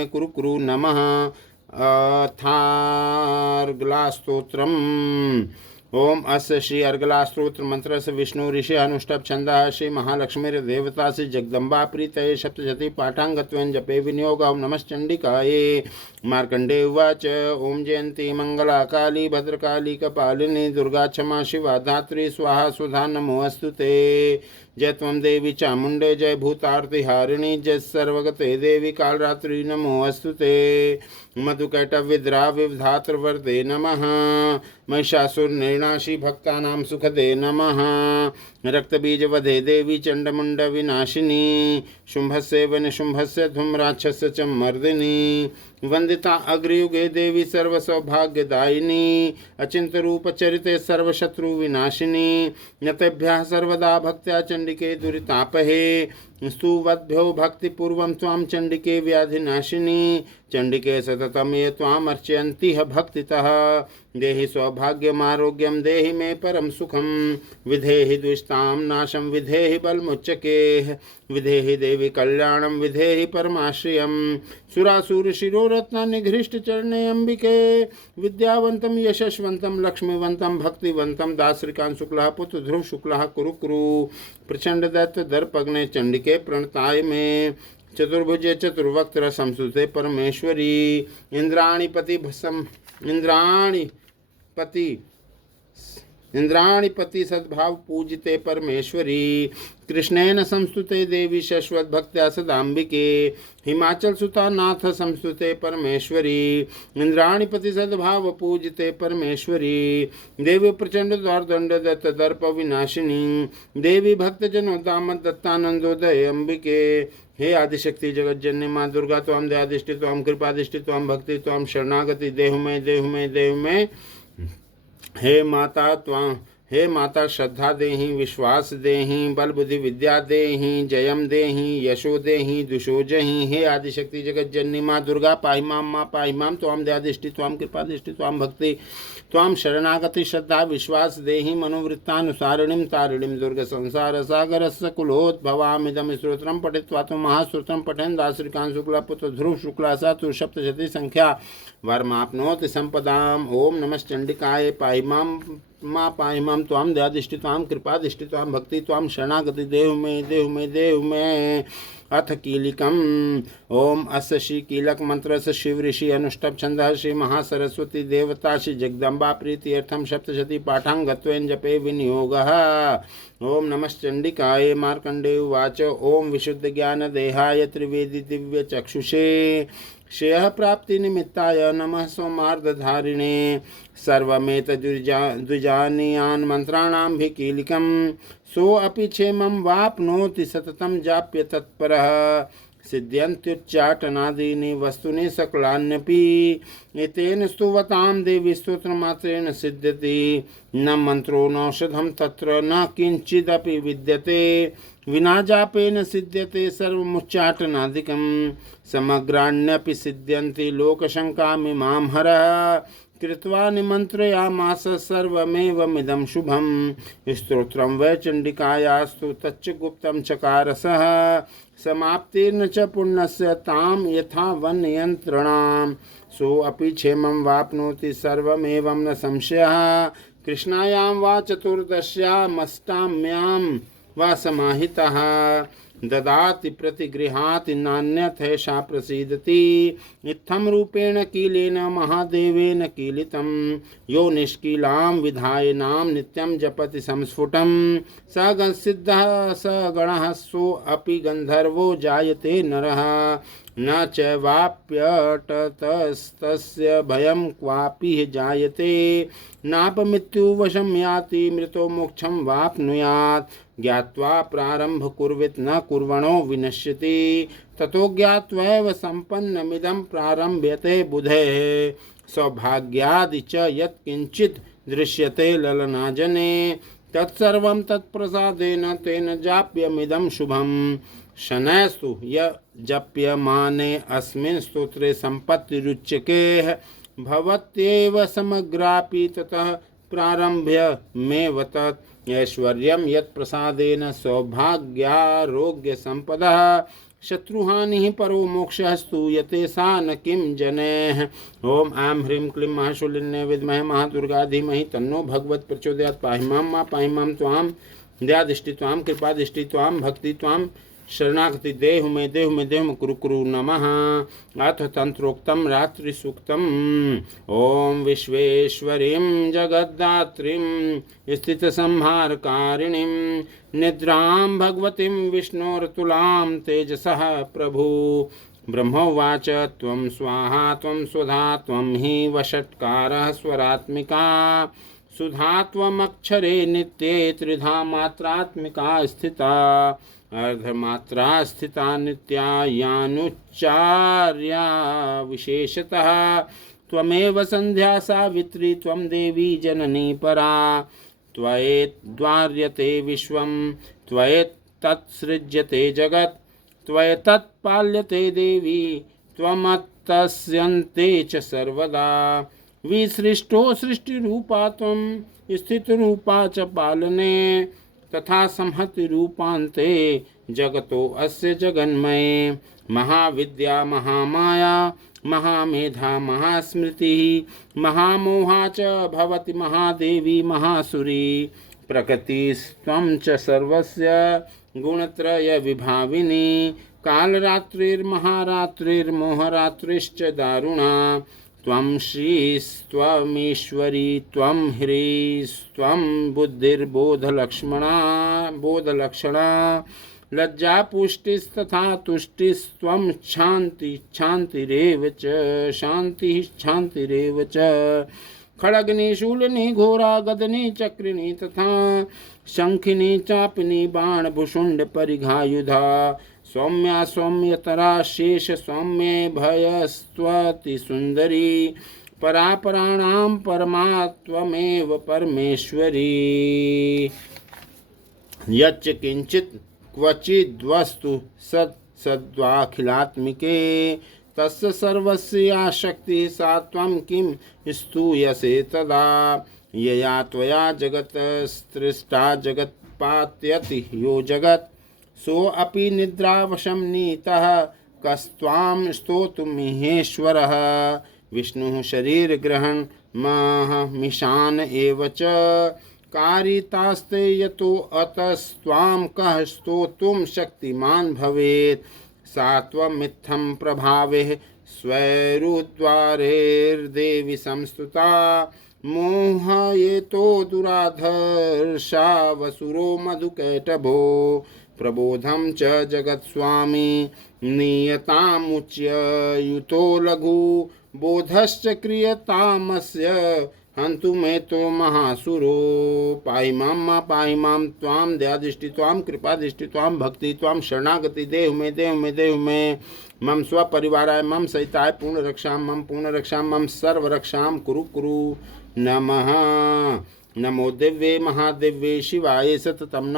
कुरु नमः। अथार्गलास्तोत्रम्। ओम अस्य श्री अर्गला स्त्रोत्र मंत्र से विष्णु ऋषि अनुष्टभ छंदः श्री महालक्ष्मीर देवता से जगदम्बा प्रीतये सप्तशती पाठांगत्वेन जपे विनियोग। ओम नमश्चंडिकाय। मार्कंडे उवाच ओम जयंती मंगला काली भद्रकाली कपालिनी दुर्गा क्षमा शिवा धात्री स्वाहा सुधा नमोऽस्तु ते। जय त्वं देवी चामुंडे जय भूतार्तिहारिणी जय सर्वगते देवी कालरात्रि नमोऽस्तु ते। मधुकैटविद्रा विधातृवर्दे नमः। महिषासुरनिर्नाशी भक्तानां सुखदे नमः। रक्तबीजवधे देवी चंडमुंड विनाशिनी शुंभस्य वनशुंभस्य धूम्राक्षस्य च मर्दिनी वंदिता अग्रयुगे देवी सर्वसौभाग्यदायिनी अचिंत रूप चरिते सर्वशत्रु विनाशिनी नतेभ्यः सर्वदा भक्त्या चंडिके दुरितापहे स्तुवद्भ्यो भक्तिपूर्वं त्वां चंडिके व्याधिनाशिनी चंडिके सततं ये त्वाम् अर्चयन्ति भक्तितः देहि सौभाग्यमारोग्यं देहि मे परम सुखं विधेहि द्विषतां नाशं विधेहि बलमुच्चकेः विधेहि देवी कल्याणं विधेहि परमाश्रियं सुरासुर शिरोरत्न निघृष्ट चरणे अंबिके विद्यावन्तं यशस्वन्तं लक्ष्मीवन्तं भक्तिवन्तं दासरिकान् शुक्लः पुत्र ध्रुव शुक्लः कुरु प्रचंड दैत्य दर्पग्ने चंडिके प्रणताय में चतुर्भुजे चतुर्वक्त्र संस्तुते परमेश्वरी इंद्राणीपति सद्भाव पूजिते परमेश्वरी कृष्णेन संस्तुते देवी शश्वत भक्त्या सदाम्बिके हिमाचल सुता नाथ संस्तुते परमेश्वरी इंद्राणीपति सद्भाव पूजिते परमेश्वरी देवी प्रचंड दौर्दंड दत्त दर्प विनाशिनी देवी भक्तजनों दामद दत्तानंदोदय अंबिके हे आदिशक्ति जगज्जननी माँ दुर्गा त्वां दयादिष्टि त्वां कृपादिष्टि त्वां भक्ति त्वां शरणागति देहु में हे माता श्रद्धा देहि विश्वास देहि बल बुद्धि विद्या देहि जयम देहि यशो देहि दुशो जहि। हे आदिशक्ति जगत जननी माँ दुर्गा पाहि मां त्वां दयादिष्टि त्वां कृपादिष्टि त्वां भक्ति त्वां शरणागति श्रद्धा विश्वास देहि मनोवृत्तानुसारिणीं तारिणीं दुर्ग संसार सागरस्य कुलोद्भवामिदं स्तोत्रं पठित्वा तु महास्तोत्रं पठन् दासरिकान् शुक्ला पुत्र ध्रुव शुक्ला सा तु सप्तशती संख्या वरमाप्नोति संपदाम्। ओम नमश्चंडिकाय। पाहि मां त्वां दयादिष्टि त्वां कृपादिष्टि त्वां भक्ति त्वां शरणागति देव में अथ कीलिकम्। ओम अस्य श्री कीलक मंत्र से शिव ऋषि अनुष्टभ छंदः श्री महासरस्वती देवता श्री जगदम्बा प्रीत्यर्थम सप्तशती पाठांगत्वेन जपे विनियोगः। ओम नमश्चंडिकाय। मार्कंडे उवाच ओम विशुद्ध ज्ञान देहाय त्रिवेदी दिव्य चक्षुषे श्रेयः प्राप्ति निमित्ताय नमः सोमार्धधारिणे सर्वमेतद्विजानीयान् मंत्राणां भी कीलिकं सो अपि क्षेमं वाप्नोति सततं जाप्य तत्परः सिद्ध्यन्त्युच्चाटनादीनि वस्तूनि सकलान्यपि एतेन स्तुवतां देवी स्तोत्रमात्रेण सिद्ध्यति न मंत्रो नौषधं तत्र न किंचिदपि विद्यते विना जापेन सिद्ध्यते सर्वमुच्चाटनादिकं समग्राण्यपि सिद्ध्यन्ति लोकशङ्कामिमां हरः कृत्वा निमन्त्रयामास सर्वमेवमिदं शुभं स्तोत्रं वै चण्डिकायास्तु तच्च गुप्तं चकारसः समाप्तिर्न च पुण्यस्य तां यथा वन्ययन्त्रणां सो अपि क्षेमं वाप्नोति सर्वमेवं न संशयः कृष्णायां वा चतुर्दश्यामष्टाम्यां वा समाहितः ददाति प्रतिगृहाति नान्यथैषा प्रसीदति इत्थं रूपेण कीलेन महादेवेन कीलितं यो निष्कीलां विधायनां नित्यं जपति संस्फुटं स सिद्धः स गणः सो अपि गन्धर्वो जायते नरः न च वाप्यटतस्तस्य भयं क्वापि जायते नापमृत्युवशं याति मृतो मोक्षं वाप्नुयात् ज्ञात्वा प्रारंभ कुर्वित न कुर्वणो विनश्यति ततो ज्ञात्वैव सम्पन्नमिदं प्रारम्भ्यते बुधेः सौभाग्यादि च यत्किञ्चित् दृश्यते ललनाजने तत्सर्वं तत्प्रसादेन तेन जाप्यमिदं शुभम् शनैस्तु य जप्यमाने अस्मिन् स्तोत्रे सम्पत्तिरुच्यते भवत्येव समग्रापि ततः प्रारम्भ्य मेव तत् ऐश्वर्यं यत्प्रसादेन सौभाग्यारोग्यसम्पदः शत्रुहानिः परो मोक्षस्तु यतेषा न किं जनैः। ओम आं ह्रीं क्लीं महाशूलिन्यै विद्महे महादुर्गा धीमहि तन्नो भगवत् प्रचोदयात्। पाहि मां त्वां दयादृष्टि त्वां कृपादृष्टि त्वां भक्ति त्वां शरणागति देहु मे कुरु कुरु नमः। अथ तंत्रोक्तम रात्रि सूक्तम। ओम विश्वेश्वरीं जगद्धात्रीं स्थित संहारकारिणीं निद्रां भगवतीं विष्णोर्तुलां तेजसः प्रभु। ब्रह्मोवाच त्वं स्वाहा त्वं स्वधा त्वं हि वषट्कारः स्वरात्मिका सुधा त्वमक्षरे नित्ये त्रिधा मात्रात्मिका स्थिता अर्धमात्रा स्थिता नित्या यानुच्चार्या विशेषतः त्वमेव संध्या सावित्री त्वं देवी जननी परा त्वयेद्वार्यते विश्वं त्वयेतत्सृज्यते जगत् त्वयेतत्पाल्यते देवी त्वमत्तस्यन्ते च सर्वदा विसृष्टो सृष्टिरूपा त्वं स्थितरूपा च पालने तथा संहति रूपान्ते जगतो अस्य जगन्मये महाविद्या महामाया महामेधा महास्मृतिः महामोहा च भवति महादेवी महासुरी प्रकृतिस्त्वं च सर्वस्य गुणत्रय विभाविनी कालरात्रिर्महारात्रिर्मोहरात्रिश्च दारुणा त्वं श्रीस्त्वमीश्वरी त्वं ह्रीस्त्वं बोधलक्षणा लज्जा पुष्टिस्तथा तुष्टिस्त्वं शान्तिरेव च खड्गनी शूलिनी घोरा गदनी चक्रिणी तथा शंखिनी चापिनी बाणभुषुंड परिघायुधा सौम्या सौम्यतरा शेष सौम्ये भयस्त्वति सुंदरी परापराणां परमात्वमेव परमेश्वरी यच्च किंचित् क्वचिद्वस्तु सद्वाखिलात्मिके तस्य सर्वस्य या शक्तिः सा त्वं किं स्तूयसे तदा यया त्वया जगत्सृष्टा जगत्पात्यति यो जगत् सोऽपि निद्रावशं नीतः कस्त्वां स्तोतुमिहेश्वरः विष्णुः शरीरग्रहण महमिशान एव च कारितास्ते यतो अतस्त्वां कः स्तोतुं शक्तिमान् भवेत् सा त्वमित्थं प्रभावेः स्वैरुद्वारेर्देवि संस्तुता मोहयेतो दुराधर्षा वसुरो मधुकैटभो प्रबोधं च जगत्स्वामी नियतामुच्ययुतो लघु बोधश्च क्रियतामस्य हन्तु मे तो महासुरो पाहि मां त्वां दयादृष्टि त्वां कृपादृष्टि त्वां भक्ति त्वां शरणागति देहु मे मम स्वपरिवाराय मम सहिताय पूर्ण रक्षां मम सर्वरक्षां कुरु नमः। नमो दिव्ये महादिव्ये शिवाय सततं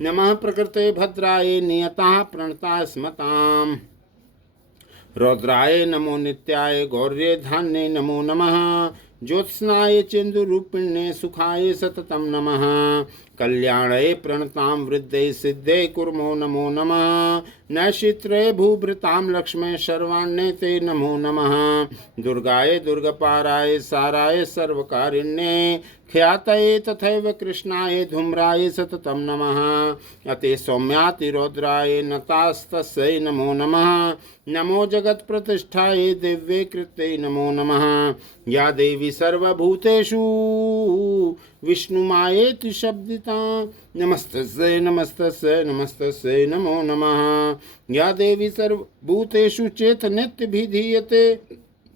नमः प्रकृते भद्राय नियताः प्रणताः स्मताम् रौद्राय नमो नित्याय गौर्ये धान्ये नमो नमः ज्योत्स्नाय चेन्दुरूपिण्ये सुखाय सततं नमः कल्याणाय प्रणतां वृद्धे सिद्धे कुर्मो नमो नमः नैशित्रे भूभृतां लक्ष्मे शर्वाण्ये ते नमो नमः दुर्गाय दुर्गपाराय साराय सर्वकारिण्ये ख्यातये तथैव कृष्णाय धूम्राय सततं नमः अते सौम्यातिरौद्राय नतास्तस्यै नमो नमः नमो जगत्प्रतिष्ठायै दिव्ये कृत्यै नमो नमः या देवी सर्वभूतेषु विष्णुमायेति शब्दिता नमस्तस्यै नमो नमः या देवी सर्वभूतेषु चेतनित्यभिधीयते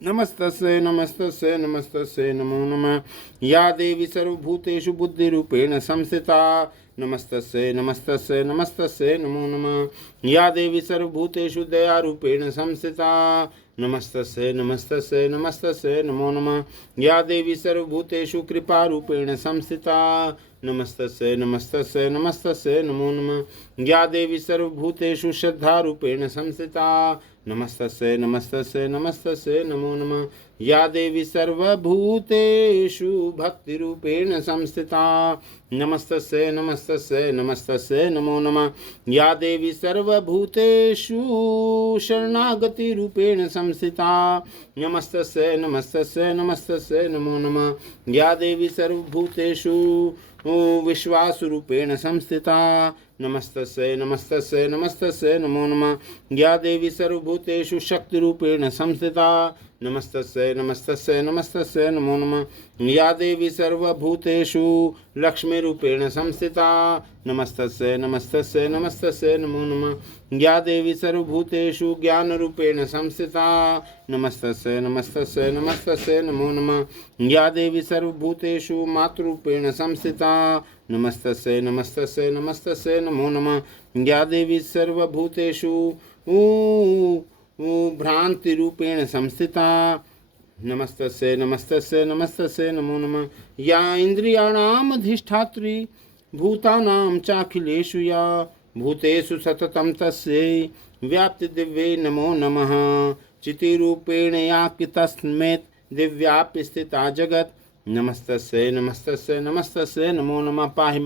नमस्तस्यै नमो नमः या देवी सर्वभूतेषु बुद्धिरूपेण संस्थिता नमस्तस्यै नमस्तस्यै नमस्तस्यै नमो नमः। या देवी सर्वभूतेषु दयारूपेण संस्थिता नमस्तस्यै नमस्तस्यै नमस्तस्यै नमो नमः। या देवी सर्वभूतेषु कृपारूपेण संस्थिता नमस्तस्यै नमस्तस्यै नमस्तस्यै नमो नमः। या देवी सर्वभूतेषु श्रद्धारूपेण संस्थिता नमस्तस्यै नमस्तस्यै नमस्तस्यै नमो नमः। या देवी सर्वभूतेषु भक्तिरूपेण संस्थिता नमस्तस्यै नमस्तस्यै नमस्तस्यै नमो नमः। या देवी सर्वभूतेषु शरणागतिरूपेण संस्थिता नमस्तस्यै नमस्तस्यै नमस्तस्यै नमो नमः। या देवी सर्वभूतेषु विश्वासरूपेण संस्थिता नमस्तस्यै नमस्तस्यै नमस्तस्यै नमो नमः। या देवी सर्वभूतेषु शक्तिरूपेण संस्थिता नमस्तस्यै नमस्तस्यै नमस्तस्यै नमो नमः। या देवी सर्वभूतेषु लक्ष्मीरूपेण संस्थिता नमस्तस्यै नमस्तस्यै नमस्तस्यै नमो नमः। या देवी सर्वभूतेषु ज्ञानरूपेण संस्थिता नमस्तस्यै नमस्तस्यै नमस्तस्यै नमो नमः। या देवी सर्वभूतेषु मातृरूपेण संस्थिता नमस्तस्यै नमस्तस्यै नमस्तस्यै नमो नमः। या देवी सर्वभूतेषु भ्रांतिरूपेण संस्थिता नमस्तस्यै नमस्तस्यै नमस्तस्यै नमो नमः। या इंद्रियाणाम अधिष्ठात्री भूतानां चाखिलेषु या भूतेषु सततं तस्यै व्याप्ति दिव्ये नमो नमः। चितिरूपेण या तस्मैत् दिव्यापि स्थिता जगत् नमस्तस्यै नमस्तस्यै नमस्तस्यै नमो नमः। पाहि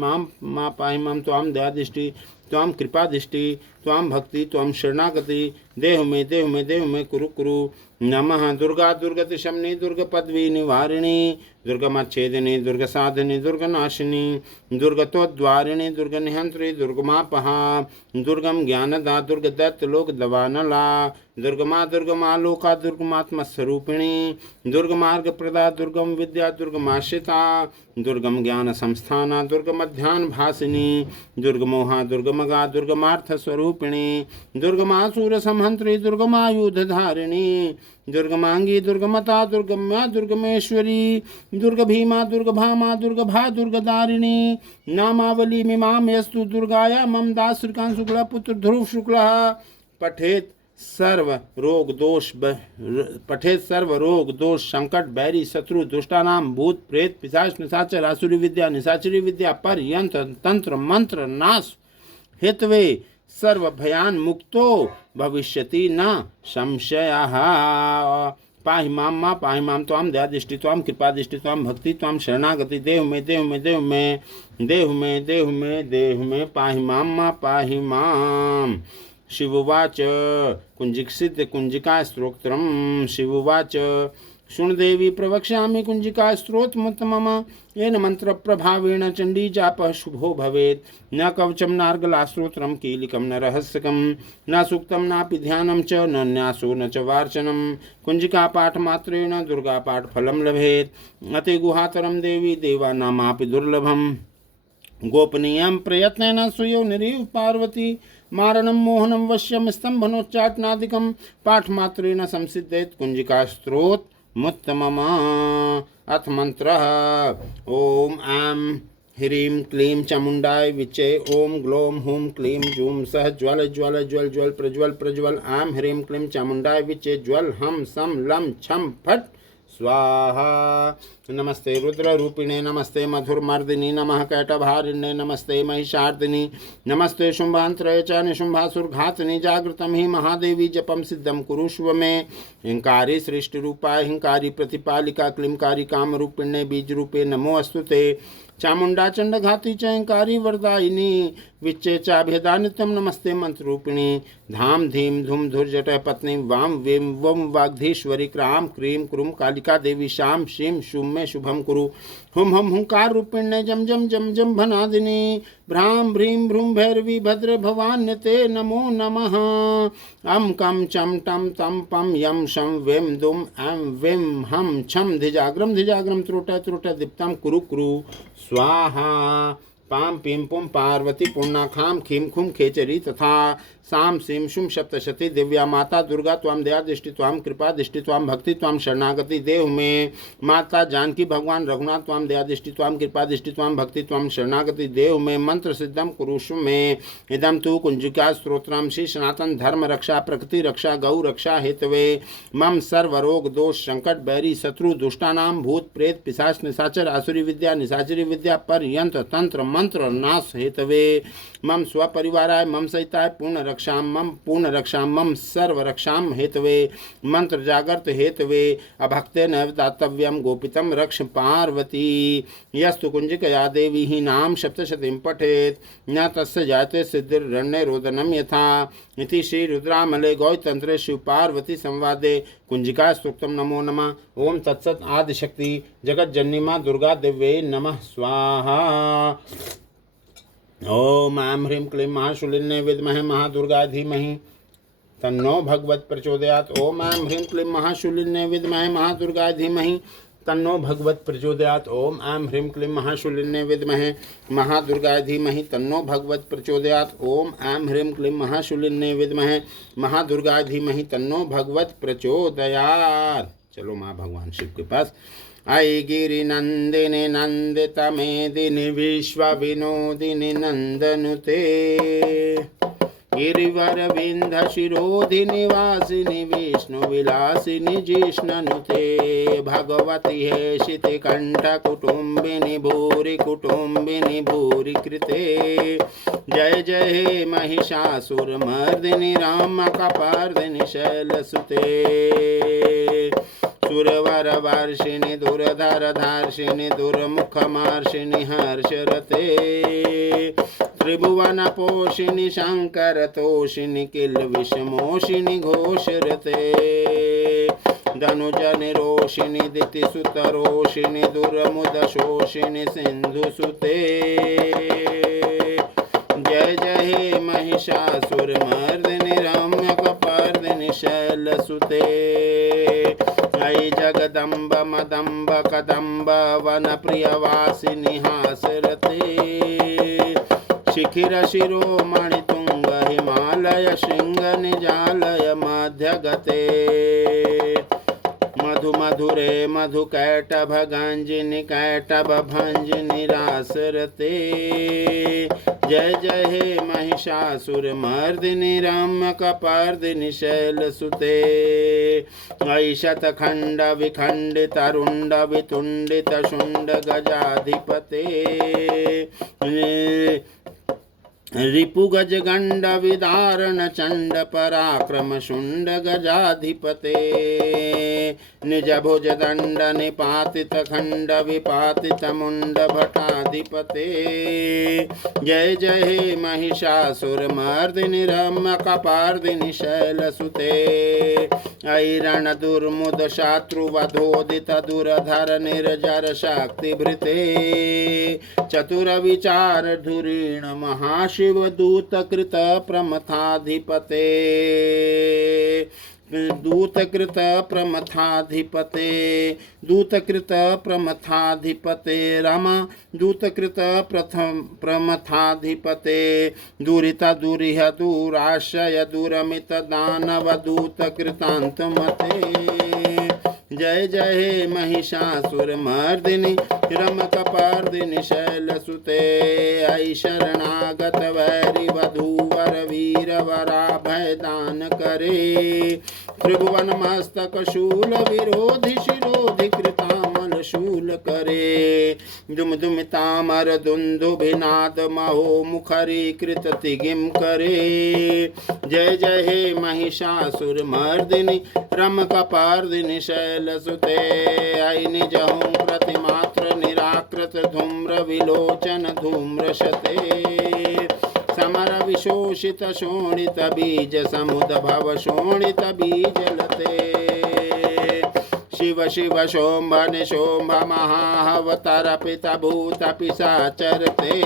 मां त्वां दयादृष्टि त्वां कृपादृष्टि त्वां भक्ति त्वां शरणागति देह में देह में देह में कुरु कुरु नमः। दुर्गा दुर्गति शमनी दुर्ग पदवी निवारिणी दुर्गमच्छेदिनी दुर्ग साधिनी दुर्गनाशिनी दुर्गतोद्वारिणी दुर्ग निहंत्री दुर्गमापहा दुर्गम ज्ञानदा दुर्ग दैत्य लोक दवानला दुर्गमा दुर्गमा लोका दुर्गमात्मस्वरूपिणी दुर्गमार्ग प्रदा दुर्गम विद्या दुर्गमाश्रिता दुर्गम ज्ञान संस्थाना दुर्गमध्यान भासिनी दुर्गमोहा दुर्गमगा दुर्गमार्थ स्वरूपिणी दुर्गमासुर संहंत्री दुर्गमायुधधारिणी दुर्गमांगी दुर्गमता दुर्गम्या दुर्गमेश्वरी दुर्गभीमा दुर्गभामा दुर्गभा दुर्गदारिणी नामावली मिमाम यस्तु दुर्गाया मम दास श्रीकांत शुक्ला पुत्र ध्रुव शुक्ला पठेत सर्व रोग दोष संकट बैरी शत्रु दुष्टानाम भूत प्रेत पिशाच निशाचर आसुरी विद्या निशाचरी विद्या पर यंत्र तंत्र मंत्र नाश हेतवे सर्व भयान मुक्तो भविष्यति न संशयः। पाहि मां त्वां दयादृष्टि त्वां कृपादृष्टि त्वां भक्ति त्वां शरणागति देह में देह में देह में देह में देह में देह में पाहि मां। शिवोवाच कुंजिकसिद्ध कुंजिका स्तोत्रम् शिवोवाच शृणुदेवी प्रवक्ष्यामि कुंजिका स्तोत्रमुत्तमम् येन मन्त्रप्रभावेण चण्डी जापः शुभो भवेत् न कवचं नार्गलास्तोत्रं कीलिकं न रहस्यकं न सूक्तं नापि ध्यानं च न न्यासो न च वार्चनं कुंजिकापाठमात्रेण दुर्गापाठफलं लभेत् अतिगुहातरं देवी देवानामापि दुर्लभम् गोपनीयं प्रयत्नेन सुयो निरीव पार्वती मारणं मोहनं वश्यं स्तम्भनोच्चाटनादिकं पाठमात्रेण संसिद्धेत् कुंजिका स्तोत्रमुत्तमम्। अथ मंत्रः ओम ऐं ह्रीं क्लीं चामुण्डाय विचे ओम ग्लौं हूं क्लीं जूं सः ज्वल ज्वल ज्वल ज्वल प्रज्वल प्रज्वल ऐं ह्रीं क्लीं चामुण्डाय विचे ज्वल हम सम लं छम फट् स्वाहा। नमस्ते रुद्ररूपिणे नमस्ते मधुरमर्दिनी नमः कैटभारिण्ये नमस्ते महिषार्दिनी नमस्ते शुम्भान्त्रये च निशुम्भासुरघातिनी जागृतं हि महादेवी जपं सिद्धं कुरुष्व मे। हिंकारी सृष्टिरूपाय हिंकारी प्रतिपालिका क्लींकारी कामरूपिण्ये बीजरूपे नमो अस्तुते। चामुंडा चंडघाती च हिंकारी वरदायिनी विच्चे चाभेदा नित्यं नमस्ते मंत्ररूपिणी धाम धीम धूम धुर्जट पत्नी वाम वेम वम वाग्धीश्वरी क्राम क्रीम क्रूम कालिका देवी शाम शिम शुम में शुभम कुरु हुम हम हुंकार रूपिण्य जम जम जम जम भनादिनी भ्राम भ्रीम भ्रूम भैरवी भद्र भवान्यते नमो नमः। अम कम चम टम तम पम यम शम वेम दुम एम वेम हम छम धिजाग्रम धिजाग्रम त्रुट त्रुट दीप्तम कुरु कुरु स्वाहा। पाम पीम पुम पार्वती पूर्णाखाम खीम खुम खेचरी तथा साम सीम शुम सप्तशती दिव्या माता दुर्गा त्वाम दया दृष्टि त्वाम कृपा दृष्टि त्वाम भक्ति त्वाम शरणागति देव में माता जानकी भगवान रघुनाथ त्वाम दया दृष्टि त्वाम कृपा दृष्टि त्वाम भक्ति त्वाम शरणागति देव में मंत्र सिद्धम कुरुषु में इदम तु कुंजिका स्त्रोत्रम श्री सनातन धर्म रक्षा प्रकृति रक्षा गौ रक्षा हेतवे मम सर्वरोग दोष संकट बैरी शत्रु दुष्टानाम भूत प्रेत पिशाच निशाचर आसुरी विद्या निशाचरी विद्या पर यंत्र तंत्र मंत्र नाश हेतवे मम स्वपरिवाराय मम सहिताय पूर्ण रक्षां मम सर्व रक्षां हेतवे मंत्र जागृत हेतवे अभक्ते न दातव्यम गोपितम रक्ष पार्वती यस्तु कुंजिकया देवी ही नाम सप्तशतीं पठेत न तस्य जायते सिद्धिर्रण्य रोदनम यथा इति श्री रुद्रामले गौतंत्रे शिव पार्वती संवादे कुंजिका स्तोत्रम नमो नमः। ओम तत्सत आदिशक्ति जगज्जननी मां दुर्गा दिव्ये नमः स्वाहा। ओम ऐं ह्रीं क्लीं महाशूलिन्यै विद्महे महादुर्गायै धीमहि तन्नो भगवत् प्रचोदयात्। ओम ऐं ह्रीं क्लीं महाशूलिन्यै विद्महे महादुर्गायै धीमहि तन्नो भगवत् प्रचोदयात्। ओम ऐं ह्रीं क्लीं महाशूलिन्यै विद्महे महादुर्गायै धीमहि तन्नो भगवत् प्रचोदयात्। ओम ऐं ह्रीं क्लीं महाशूलिन्यै विद्महे महादुर्गायै धीमहि तन्नो भगवत् प्रचोदयात्। चलो माँ भगवान शिव के पास। आई गिरि नंदिनी नंदित मेदिनी विश्व विनोदिनी नंदनुते गिरिवर विंध शिरोधिनी वासिनी विष्णु विलासिनी जिष्णनुते भगवती हे शितिकंठ कुटुंबिनी भूरि कृते जय जय हे महिषासुर मर्दिनी राम कपार्दिनी शैलसुते सुरवर वार्षिणी दुरधर धार्षिणी दुर्मुख मार्षिणी हर्षरते त्रिभुवन पोषिणी शंकर तोषिणी किल विषमोषिणी घोषरते धनुजन रोषिणी दिति सुतरोषिणी दुर्मुद शोषिणी सिंधुसुते जय जय हे महिषासुर मर्दिनी रम्य कपर्दिनी शैलसुते अयि जगदम्ब मदम्ब कदम्ब वन प्रियवासिनी हासरते शिखिर शिरोमणि तुंग हिमालय शृंग निजालय मध्यगते मधु मधुरे मधु कैटभ गंजिनी कैटभ भंजिनी रासरते जय जय हे महिषासुर मर्दिनी रम्य कपर्दिनी शैलसुते अयि शतखंड विखंडित रुंड वितुंडित शुंड गजाधिपते रिपुगज गंड विदारण चंड पराक्रम शुंड गजाधिपते निज भुज दंड निपातित खंड विपातित मुंड भटाधिपते जय जय हे महिषासुर मर्दिनी रम्य कपार्दिनी शैलसुते अयि रण दुर्मुद शात्रुवधोदित दुरधर निर्जर शक्तिभृते चतुर विचार धुरीण महाशिवदूत कृत प्रमथाधिपते दूतकृत प्रमथाधिपते दूतकृत प्रमथाधिपते रामा दूतकृत प्रथम प्रमथाधिपते दूरित दूरिह दूराशय दूरमित दानव दूतकृतान्तमते जय जय हे महिषासुर मर्दिनी रमकपार्दिनी शैलसुते अयि शरणागत वैरि वधूवर वीर वराभय दान करे त्रिभुवन मस्तक शूल विरोधि शिरोधि कृतामल शूल करे दुम दुम तामर दुंदुभिनाद महो मुखरी कृत तिगिम करे जय जय हे महिषासुर मर्दिनी रमकपार्दिनी शैलसुते अयि निजहुं प्रतिमात्र निराकृत धूम्र विलोचन धूम्रशते समर विशोषित शोणित बीज समुद भव शोणित बीजलते शिव शिव शोम्भ निशोम्भ महावतर पित भूत पिशाचरते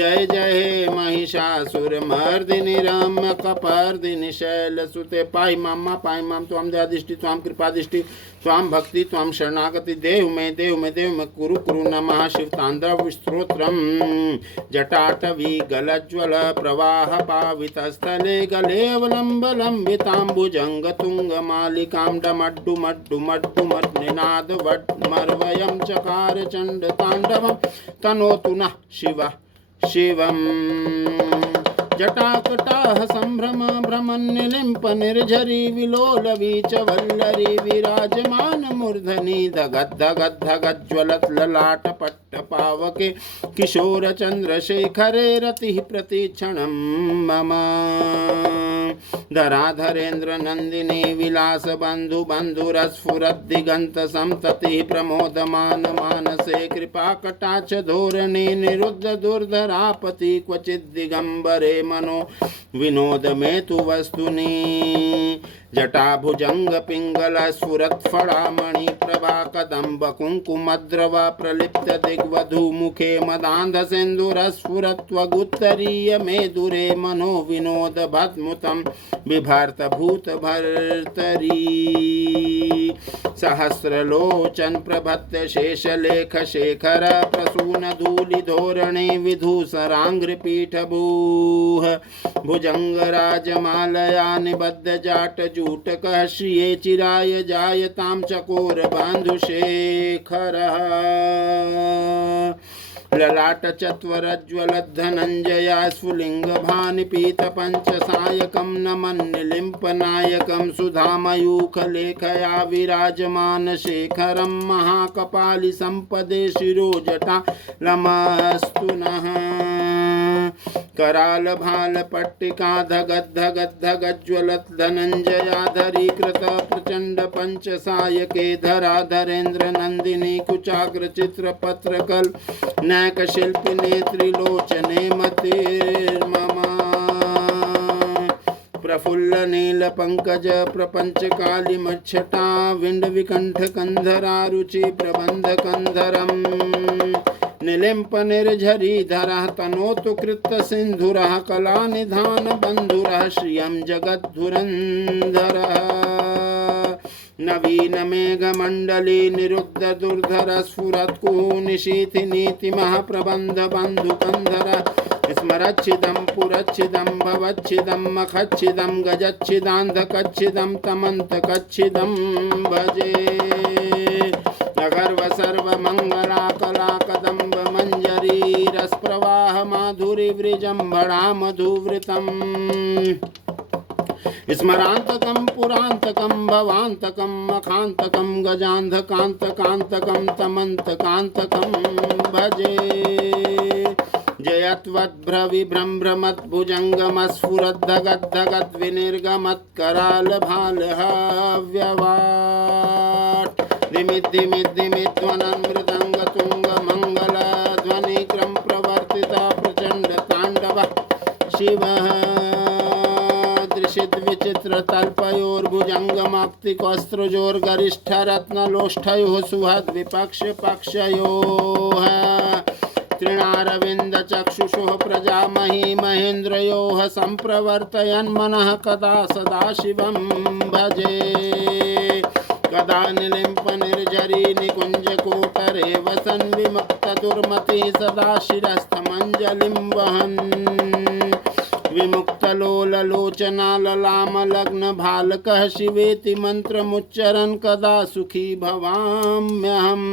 जय जय हे महिषासुरमर्दिनि रम्य कपर्दिनि शैलसुते। पाहि मां त्वां दयादिष्टि त्वां कृपादिष्टि त्वां भक्ति त्वां शरणागति देव मे कुरु कुरु नमः। शिवतांडव स्तोत्रम जटाटवी गलज्वल प्रवाह पावितस्थले गले अवलंब लंबितांबुजंग तुंग मालिकां डमड्डु मड्डु मड्डु मड्निनाद वड्मर्वयं चकार चंड तांडवं तनोतु नः शिवः शिवम्। जटाकटाह संभ्रम भ्रमन्निलिम्प निर्झरी विलोलवी च वल्लरी विराजमान मूर्धनि धगद्धगद्धगज्ज्वलत् ललाट पट्ट पावके किशोर चंद्रशेखरे रतिः प्रतीक्षणं मम। धराधरेन्द्र नंदिनी विलास बंधु बंधुरस्फुरद्दिगंत संतति प्रमोदमान मानसे कृपा कटाक्ष धोरणे निरुद्ध दुर्धरापति क्वचित् दिगंबरे मनो विनोद में तु वस्तुनि। जटाभुजंग पिंगल स्फुरत् फणामणि प्रभा कदम्ब कुंकुमद्रवा प्रलिप्त दिग्वधू मुखे मदान्ध सिंधुरस्फुरत्वगुत्तरीय मेदुरे मनो विनोद भद्मुतं बिभर्त भूत भर्तरी। सहस्रलोचन प्रभत्त शेषलेख शेखर प्रसून धूलि धोरणे विधूसरांग्र पीठ भूः भुजंग राजमालया निबद्ध जाट जूटकः श्रिये चिराय जायतां चकोर बान्धुशेखरः। ललाट चत्वरज्वलद्धनञ्जया स्फुलिङ्गभानिपीत पञ्चसायकं नमन्निलिम्पनायकं सुधामयूखलेखया विराजमान शेखरं महाकपालि सम्पदे शिरोजटा लमस्तु नः। कराल भाल पट्टिका धगद्धगद्धगज्ज्वलत् धनञ्जयाधरीकृत प्रचण्ड पञ्चसायके धराधरेन्द्र नन्दिनी कुचाग्र चित्रपत्रकल नैक शिल्पिने त्रिलोचने मतिर्मम। प्रफुल्ल नील पंकज प्रपंच काली मच्छटा विंड विकंठ कंधरा रुचि प्रबंध कंधरम। निलिम्प निर्झरी धरः तनोतु कृत सिंधुरः कला निधान बंधुरः श्रियं जगद्धुरंधरः। नवीन मेघ मंडली निरुद्ध दुर्धर स्फुरत्कुः निशीथि नीतिमः प्रबंध बंधु कंधर। स्मरच्छिदं पुरच्छिदं भवच्छिदं मखच्छिदं गजच्छिदान्धकच्छिदं तमन्तकच्छिदं भजे। अगर्व सर्वमंगला कला कदम्ब मंजरी रसप्रवाह माधुरी वृजंभणा मधुवृतम्। स्मरान्तकं पुरान्तकं भवान्तकं मखान्तकं गजान्धकान्तकान्तकं तमन्तकान्तकं भजे। जयत्वद्भ्रविभ्रमद्भुजङ्गमस्फुरद्धगद्धगद् विनिर्गमत्करालभालहव्यवाट्। दिमिद्दिमिद्दिमिध्वनन् मृदङ्गतुङ्गमङ्गलध्वनिक्रम प्रवर्तिता प्रचण्ड ताण्डवः शिवः। दृशित विचित्र तल्पयोर्भुजङ्गमाप्तिकौस्त्रजोर्गरिष्ठ रत्नलोष्ठयोः सुहद् विपक्ष पक्षयोः। तृणारविन्द चक्षुषोः प्रजामही महेन्द्रयोः सम्प्रवर्तयन् मनः कदा सदा शिवं भजे। कदा निलिम्प निर्झरी निकुञ्ज कोटरे वसन् विमुक्त दुर्मति सदा शिरस्थमञ्जलिं वहन्। विमुक्तलोललोचना ललाम लग्न भालकः शिवेति मन्त्रमुच्चरन् कदा सुखी भवाम्यहम्।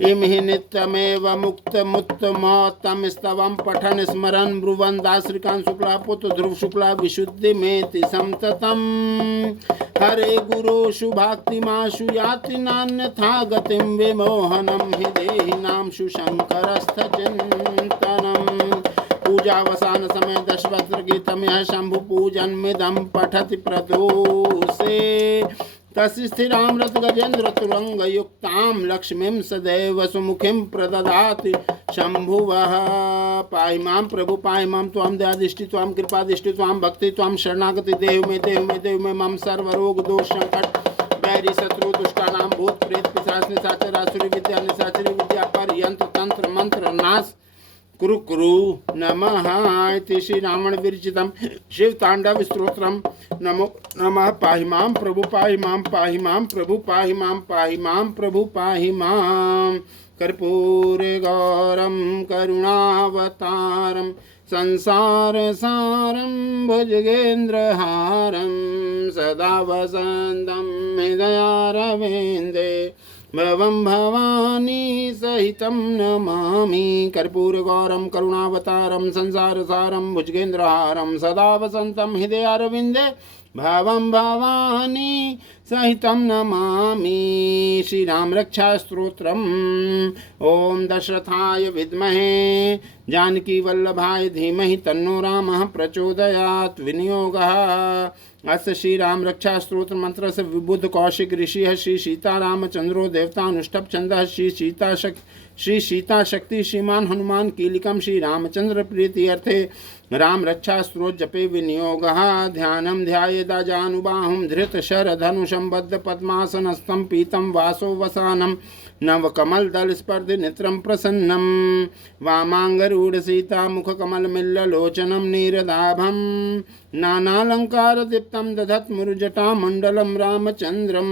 इमहि नित्यमेव मुक्तमुत्तमोत्तम स्तवं पठन् स्मरन् ब्रुवन् दासृकान् शुक्ला पुत्र ध्रुव शुक्ला विशुद्धिमेति संततम्। हरे गुरो शुभाक्तिमाशु याति नान्यथा गतिं विमोहनं हि देहिनां शुशङ्करस्थचिन्तनम्। पूजावसान समय दशवक्त्र गीतम यह शंभु पूजनमिदं पठति प्रदोषे। तस्य स्थिरामृत गजेन्द्र तुरंग युक्तां लक्ष्मीं सदैव सुमुखीं प्रददाति शंभुवः। पाहि मां प्रभु पाहि मां त्वां दयादिष्टि त्वां कृपादिष्टि त्वां भक्ति त्वां शरणागति देव मे मम सर्वरोग दोष संकट वैरी शत्रु दुष्टानां भूत प्रेत पिशाच निशाचर आसुरी विद्या निशाचरी विद्या पर यंत्र तंत्र मंत्र नाश कुरु कुरु नमः इति श्रीरामण विरचितं शिवताण्डव स्तोत्रम्। नमो नमः। पाहि मां प्रभु पाहि मां, पाहि मां प्रभु पाहि मां, पाहि मां प्रभु पाहि मां। कर्पूरे गौरं करुणावतारं संसारसारं भुजगेन्द्रहारं सदा वसन्तं हृदयारविन्दे भवं भवानी सहितं नमामि। कर्पूरगौरं करुणावतारं संसारसारं भुजगेन्द्रहारं सदा वसन्तं हृदयारविन्दे भवं भवानी सहितं नमामि। श्री राम रक्षा स्तोत्रम्। ओम दशरथाय विद्महे जानकी वल्लभाय धीमहि तन्नो रामः प्रचोदयात्। विनियोगः। अस्य श्री राम रक्षा स्त्रोत्र मंत्र से विबुद्ध कौशिक ऋषि श्री सीता रामचंद्रो देवतानुष्टभ छंद श्री सीता शक्ति श्रीमान हनुमान कीलिकम श्री रामचंद्र प्रीति अर्थे राम रक्षा स्त्रोत जपे विनियोग। ध्यानम ध्यायेदा जानुबाहुं धृत शर धनुषं बद्ध पद्मासनस्थं पीतं वासो वसानं नव कमल दल स्पर्ध नेत्रं प्रसन्नं वामांगरूढ़ सीता मुख कमल मिल्ललोचनं नीरदाभं नानालंकार दीप्तं दधत् मुरुजटा मंडलं रामचंद्रं।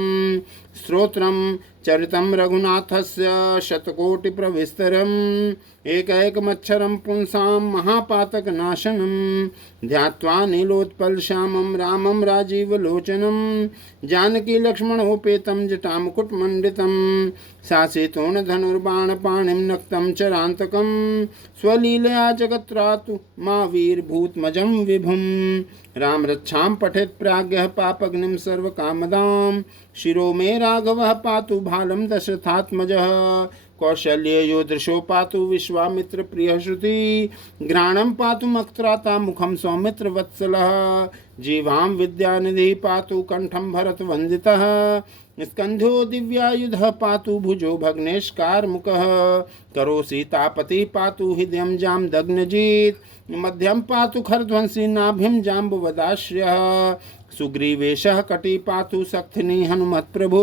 स्तोत्रम् चरितं रघुनाथस्य शतकोटि प्रविस्तरम् एकैकमक्षरं पुंसां महापातकनाशनं ध्यात्वा नीलोत्पल श्यामं रामं राजीवलोचनं जानकी लक्ष्मणोपेतं जटामुकुटमण्डितं शासितोन धनुर्बाणपाणिं नक्तं चरान्तकं स्वलीलया जगत्रातु मा वीरभूतमजं विभुं। राम रक्षां पठेत् प्राज्ञः पापग्निं सर्वकामदां शिरो मे राघवः पातु भालं दशरथात्मजः कौशल्यो दृशो पातु विश्वामित्र प्रिय श्रुति घ्राणं पातु मक्त्राता मुखं सौमित्र वत्सलः जीवां विद्यानिधि पातु कंठं भरत वंदितः स्कंधो दिव्यायुधः पातु भुजो भग्नेशकार मुखः करो सीतापति पातु हृदयं जाम दग्नजीत मध्यम पातु खरध्वंसी नाभिं जाम्बवदाश्रयः सुग्रीवेशः कटी पातु सक्थिनी हनुमत्प्रभु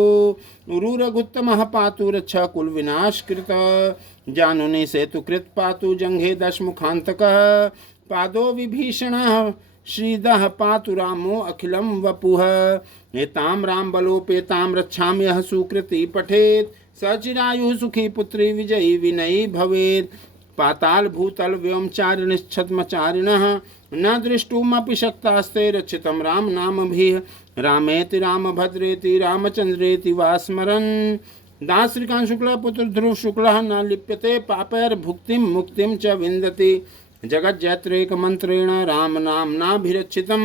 उरुरघुत्तमः पातु रक्षा कुल विनाश कृत जानुनि सेतुकृत पातु जंघे दशमुखान्तकः पादो विभीषणः श्रीदः पातु रामो अखिलं वपुः एतां राम बलोपेतां रक्षाम्यः सुकृति पठेत् सचिरायुः सुखी पुत्री विजयी विनयी भवेत् पाताल भूतल व्योमचारिणश्छद्मचारिणः न दृष्टुमपि शक्तास्ते रक्षितं राम नामभिः रामेति रामभद्रेति रामचंद्रेति वा स्मरन्। दास श्रीकांत शुक्ल पुत्र ध्रुव शुक्ल न लिप्यते पापैर भुक्तिं मुक्तिं च विन्दति जगज्जैत्रेक मंत्रेण राम नामनाभिरक्षितं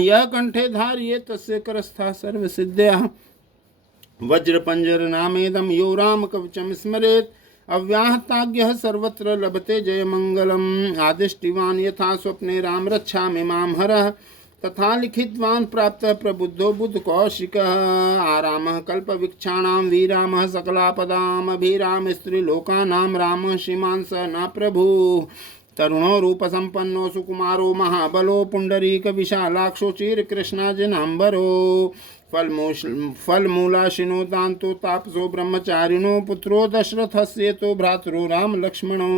यः कंठे धार्ये तस्य करस्था सर्वसिद्ध्यः वज्रपंजर नामेदं यो राम कवचं स्मरेत् अव्याहताज्ञः सर्वत्र लभते जयमंगलम्। आदिष्टिवान् यथा स्वप्ने राम रक्षामि मां हरः तथा लिखितवान् प्राप्तः प्रबुद्धो बुद्ध कौशिकः आरामः कल्पवृक्षाणां वीरामः सकलापदामभिराम स्त्रीलोकानां रामः श्रीमान् स न प्रभुः तरुणो रूपसम्पन्नो सुकुमारो महाबलो पुण्डरीक विशालाक्षो चिरकृष्णाजिनाम्बरो फलमूलाशिनो दान्तो तापसो ब्रह्मचारिणो पुत्रो दशरथस्य तो भ्रातरो राम लक्ष्मणो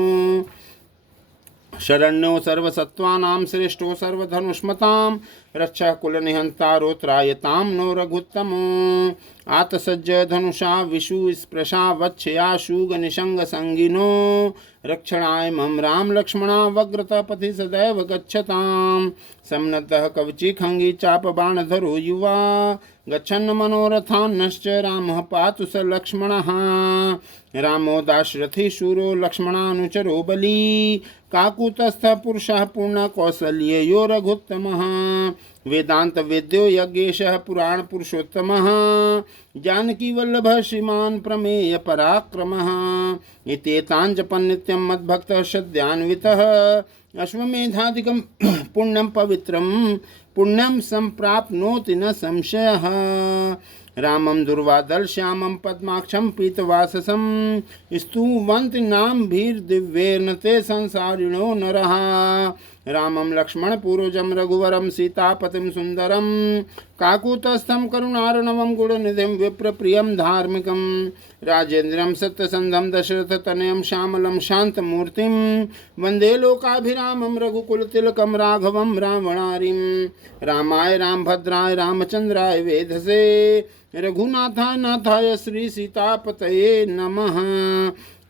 शरण्यो सर्वसत्त्वानां श्रेष्ठो सर्वधनुष्मतां रक्षा कुलनिहन्तारो त्रायतां नो रघुत्तमो आतसज्ज धनुषा विषु स्पृशा वच्छया शूगनिषङ्गसङ्गिनो रक्षणाय मम राम लक्ष्मणा वग्रतपथि सदैव गच्छतां सम्नतः कवची खंगी चाप बाणधरो युवा गच्छन् मनोरथान्नश्च रामः पातु स लक्ष्मणः रामो दाशरथी शूरो लक्ष्मणानुचरो बली काकुतस्थः पुरुषः पूर्ण कौसल्ययो रघुत्तमः वेदांत वेद्यो यज्ञेशः पुराण पुरुषोत्तमः जानकी वल्लभः श्रीमान् प्रमेय पराक्रमः इत्येतान् जपन् नित्यं मद्भक्तः सद्यान्वितः अश्वमेधादिकं पुण्यं पवित्रं पुण्यं संप्राप्नोति न संशयः रामं दुर्वादल श्यामं पद्माक्षं पीतवाससं स्तुवन्ति नामभिर्दिव्यैर्न ते संसारिणो नरः रामं लक्ष्मणपूर्वजं रघुवरं सीतापतिं सुन्दरं काकुतस्थं करुणार्णवं गुणनिधिं विप्रप्रियं धार्मिकं राजेन्द्रं सत्यसन्धं दशरथतनयं श्यामलं शान्तमूर्तिं वन्दे लोकाभिरामं रघुकुलतिलकं राघवं रावणारिं रामाय रामभद्राय रामचन्द्राय वेधसे रघुनाथाय नाथाय श्री सीतापतये नमः।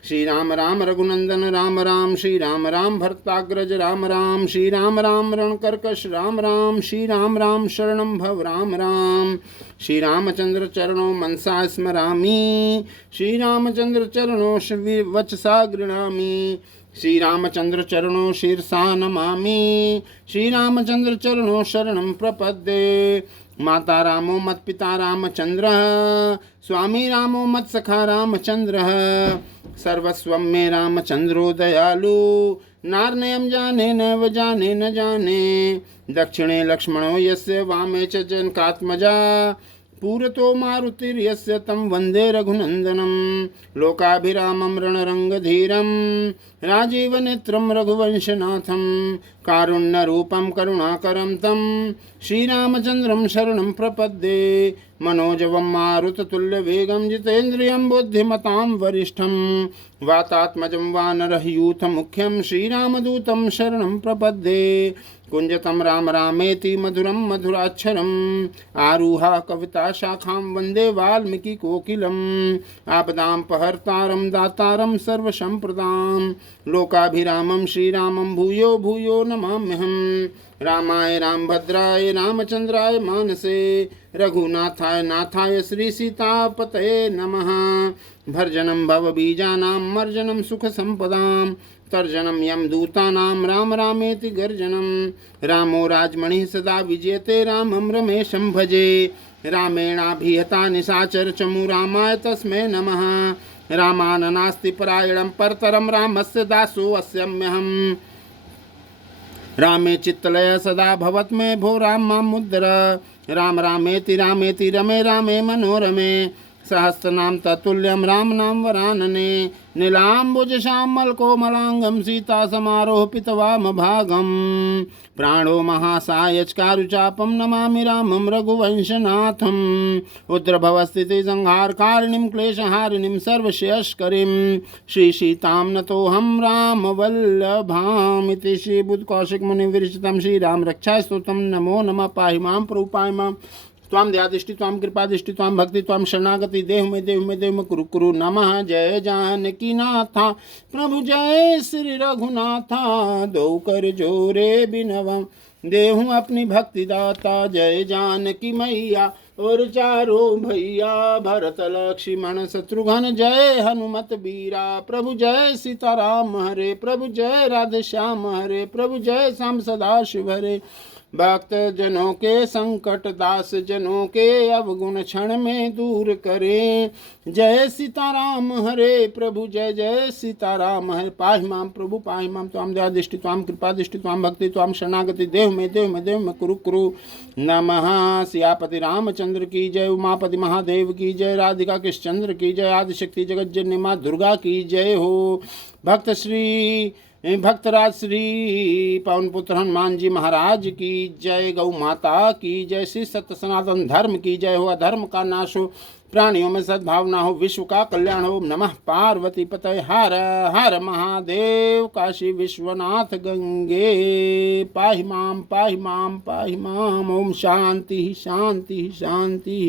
श्री राम राम रघुनंदन राम राम, श्री राम राम भरताग्रज राम राम, श्री राम राम रणकर्कश राम राम, श्री राम राम शरणं भव राम राम, श्री रामचंद्र चरणों मनसा स्मरामि, श्री रामचंद्र चरणों वचसा गृणामि, श्री रामचंद्र चरणों शीर्षा नमामि, श्री रामचंद्र चरणों शरणं प्रपद्ये। माता रामो मत पिता रामचंद्र, स्वामी रामो मत सखा रामचंद्र, सर्वस्वं मे रामचंद्रो दयालु, नार्नयं जाने नैव जाने न जाने, दक्षिणे लक्ष्मणो यस्य वामे च जनकात्मजा, पूरतो मारुतिर्यस्य तं वन्दे रघुनन्दनं, लोकाभिरामं रणरङ्गधीरं राजीवनेत्रं रघुवंशनाथं, कारुण्यरूपं करुणाकरं तं श्रीरामचन्द्रं शरणं प्रपद्ये। मनोजवं मारुततुल्यवेगं जितेन्द्रियं बुद्धिमतां वरिष्ठं, वातात्मजं वानरयूथमुख्यं श्रीरामदूतं शरणं प्रपद्ये। कुंजतं राम रामेति मधुरं मधुराक्षरम्, आरुहा कविता शाखां वन्दे वाल्मीकि कोकिलम्, आपदां पहर्तारं दातारं सर्वसम्प्रदां, लोकाभिरामं श्रीरामं भूयो भूयो नमाम्यहम्। रामाय रामभद्राय रामचन्द्राय मानसे, रघुनाथाय नाथाय श्री सीतापतये नमः। भर्जनं भवबीजानां मर्जनं सुखसम्पदां, तर्जनं यम दूतानां राम रामेति गर्जनं, रामो राजमणिः सदा विजयते रामं रमेशं भजे, रामेणाभिहता निशाचर चमु रामाय तस्मै नमः। रामाननास्ति परायणं परतरं रामस्य दासो अस्म्यहम्, रामे चित्तलय सदा भवत् मे भो राम मामुद्धर, राम रामेति रामेति रमे रामे मनोरमे, सहस्रनाम तत्तुल्यं राम नाम वरानने, नीलाम्बुज श्यामल कोमलांगं सीता समारोह पितवाम भागं, प्राणो महासायचकारुचापं नमामि रामं रघुवंशनाथं, उद्रभवस्थिति संहारकारिणीं क्लेशहारिणीं सर्वश्रेयस्करीं, श्री सीतां नतोऽहं राम वल्लभामिति। श्री बुद्ध कौशिक मुनि विरचितं श्री राम रक्षा स्तोत्रं। नमो नमः। पाहि मां प्रभु पाहि मां, त्वां दयादृष्टि त्वां कृपादृष्टि त्वां भक्ति त्वां शरणागति, देव में देव में कुरु कुरु नमः। जय जानकी नाथा प्रभु जय श्री रघुनाथा, दो कर जोरे बिनवम देहूँ अपनी भक्ति दाता। जय जानकी मैया और चारों भैया, भरत लक्ष्मण शत्रुघ्न जय हनुमत बीरा, प्रभु जय सीताराम हरे, प्रभु जय राधे श्याम हरे, प्रभु जय श्याम सदा शिव हरे। भक्त जनों के संकट दास जनों के अवगुण क्षण में दूर करे, जय सीताराम हरे, प्रभु जय जय सीताराम हरे। पाहि मां प्रभु पाहि मां, त्वां दयादृष्टि त्वां कृपादृष्टि त्वां भक्ति त्वां शरणागति, देव में कुरु कुरु नमः। सियापति रामचंद्र की जय, उमापति महादेव की जय, राधिका कृष्णचंद्र की जय, आदिशक्ति जगत जननी माँ दुर्गा की जय हो। भक्तराज श्री पवन पुत्र हनुमान जी महाराज की जय, गौ माता की जय, श्री सत्य सनातन धर्म की जय हो। अधर्म का नाश हो, प्राणियों में सद्भावना हो, विश्व का कल्याण हो। नमः पार्वती पतये हर हर महादेव, काशी विश्वनाथ गंगे पाहि मां पाहि मां पाहि मां। ओम शांति शांति शांति।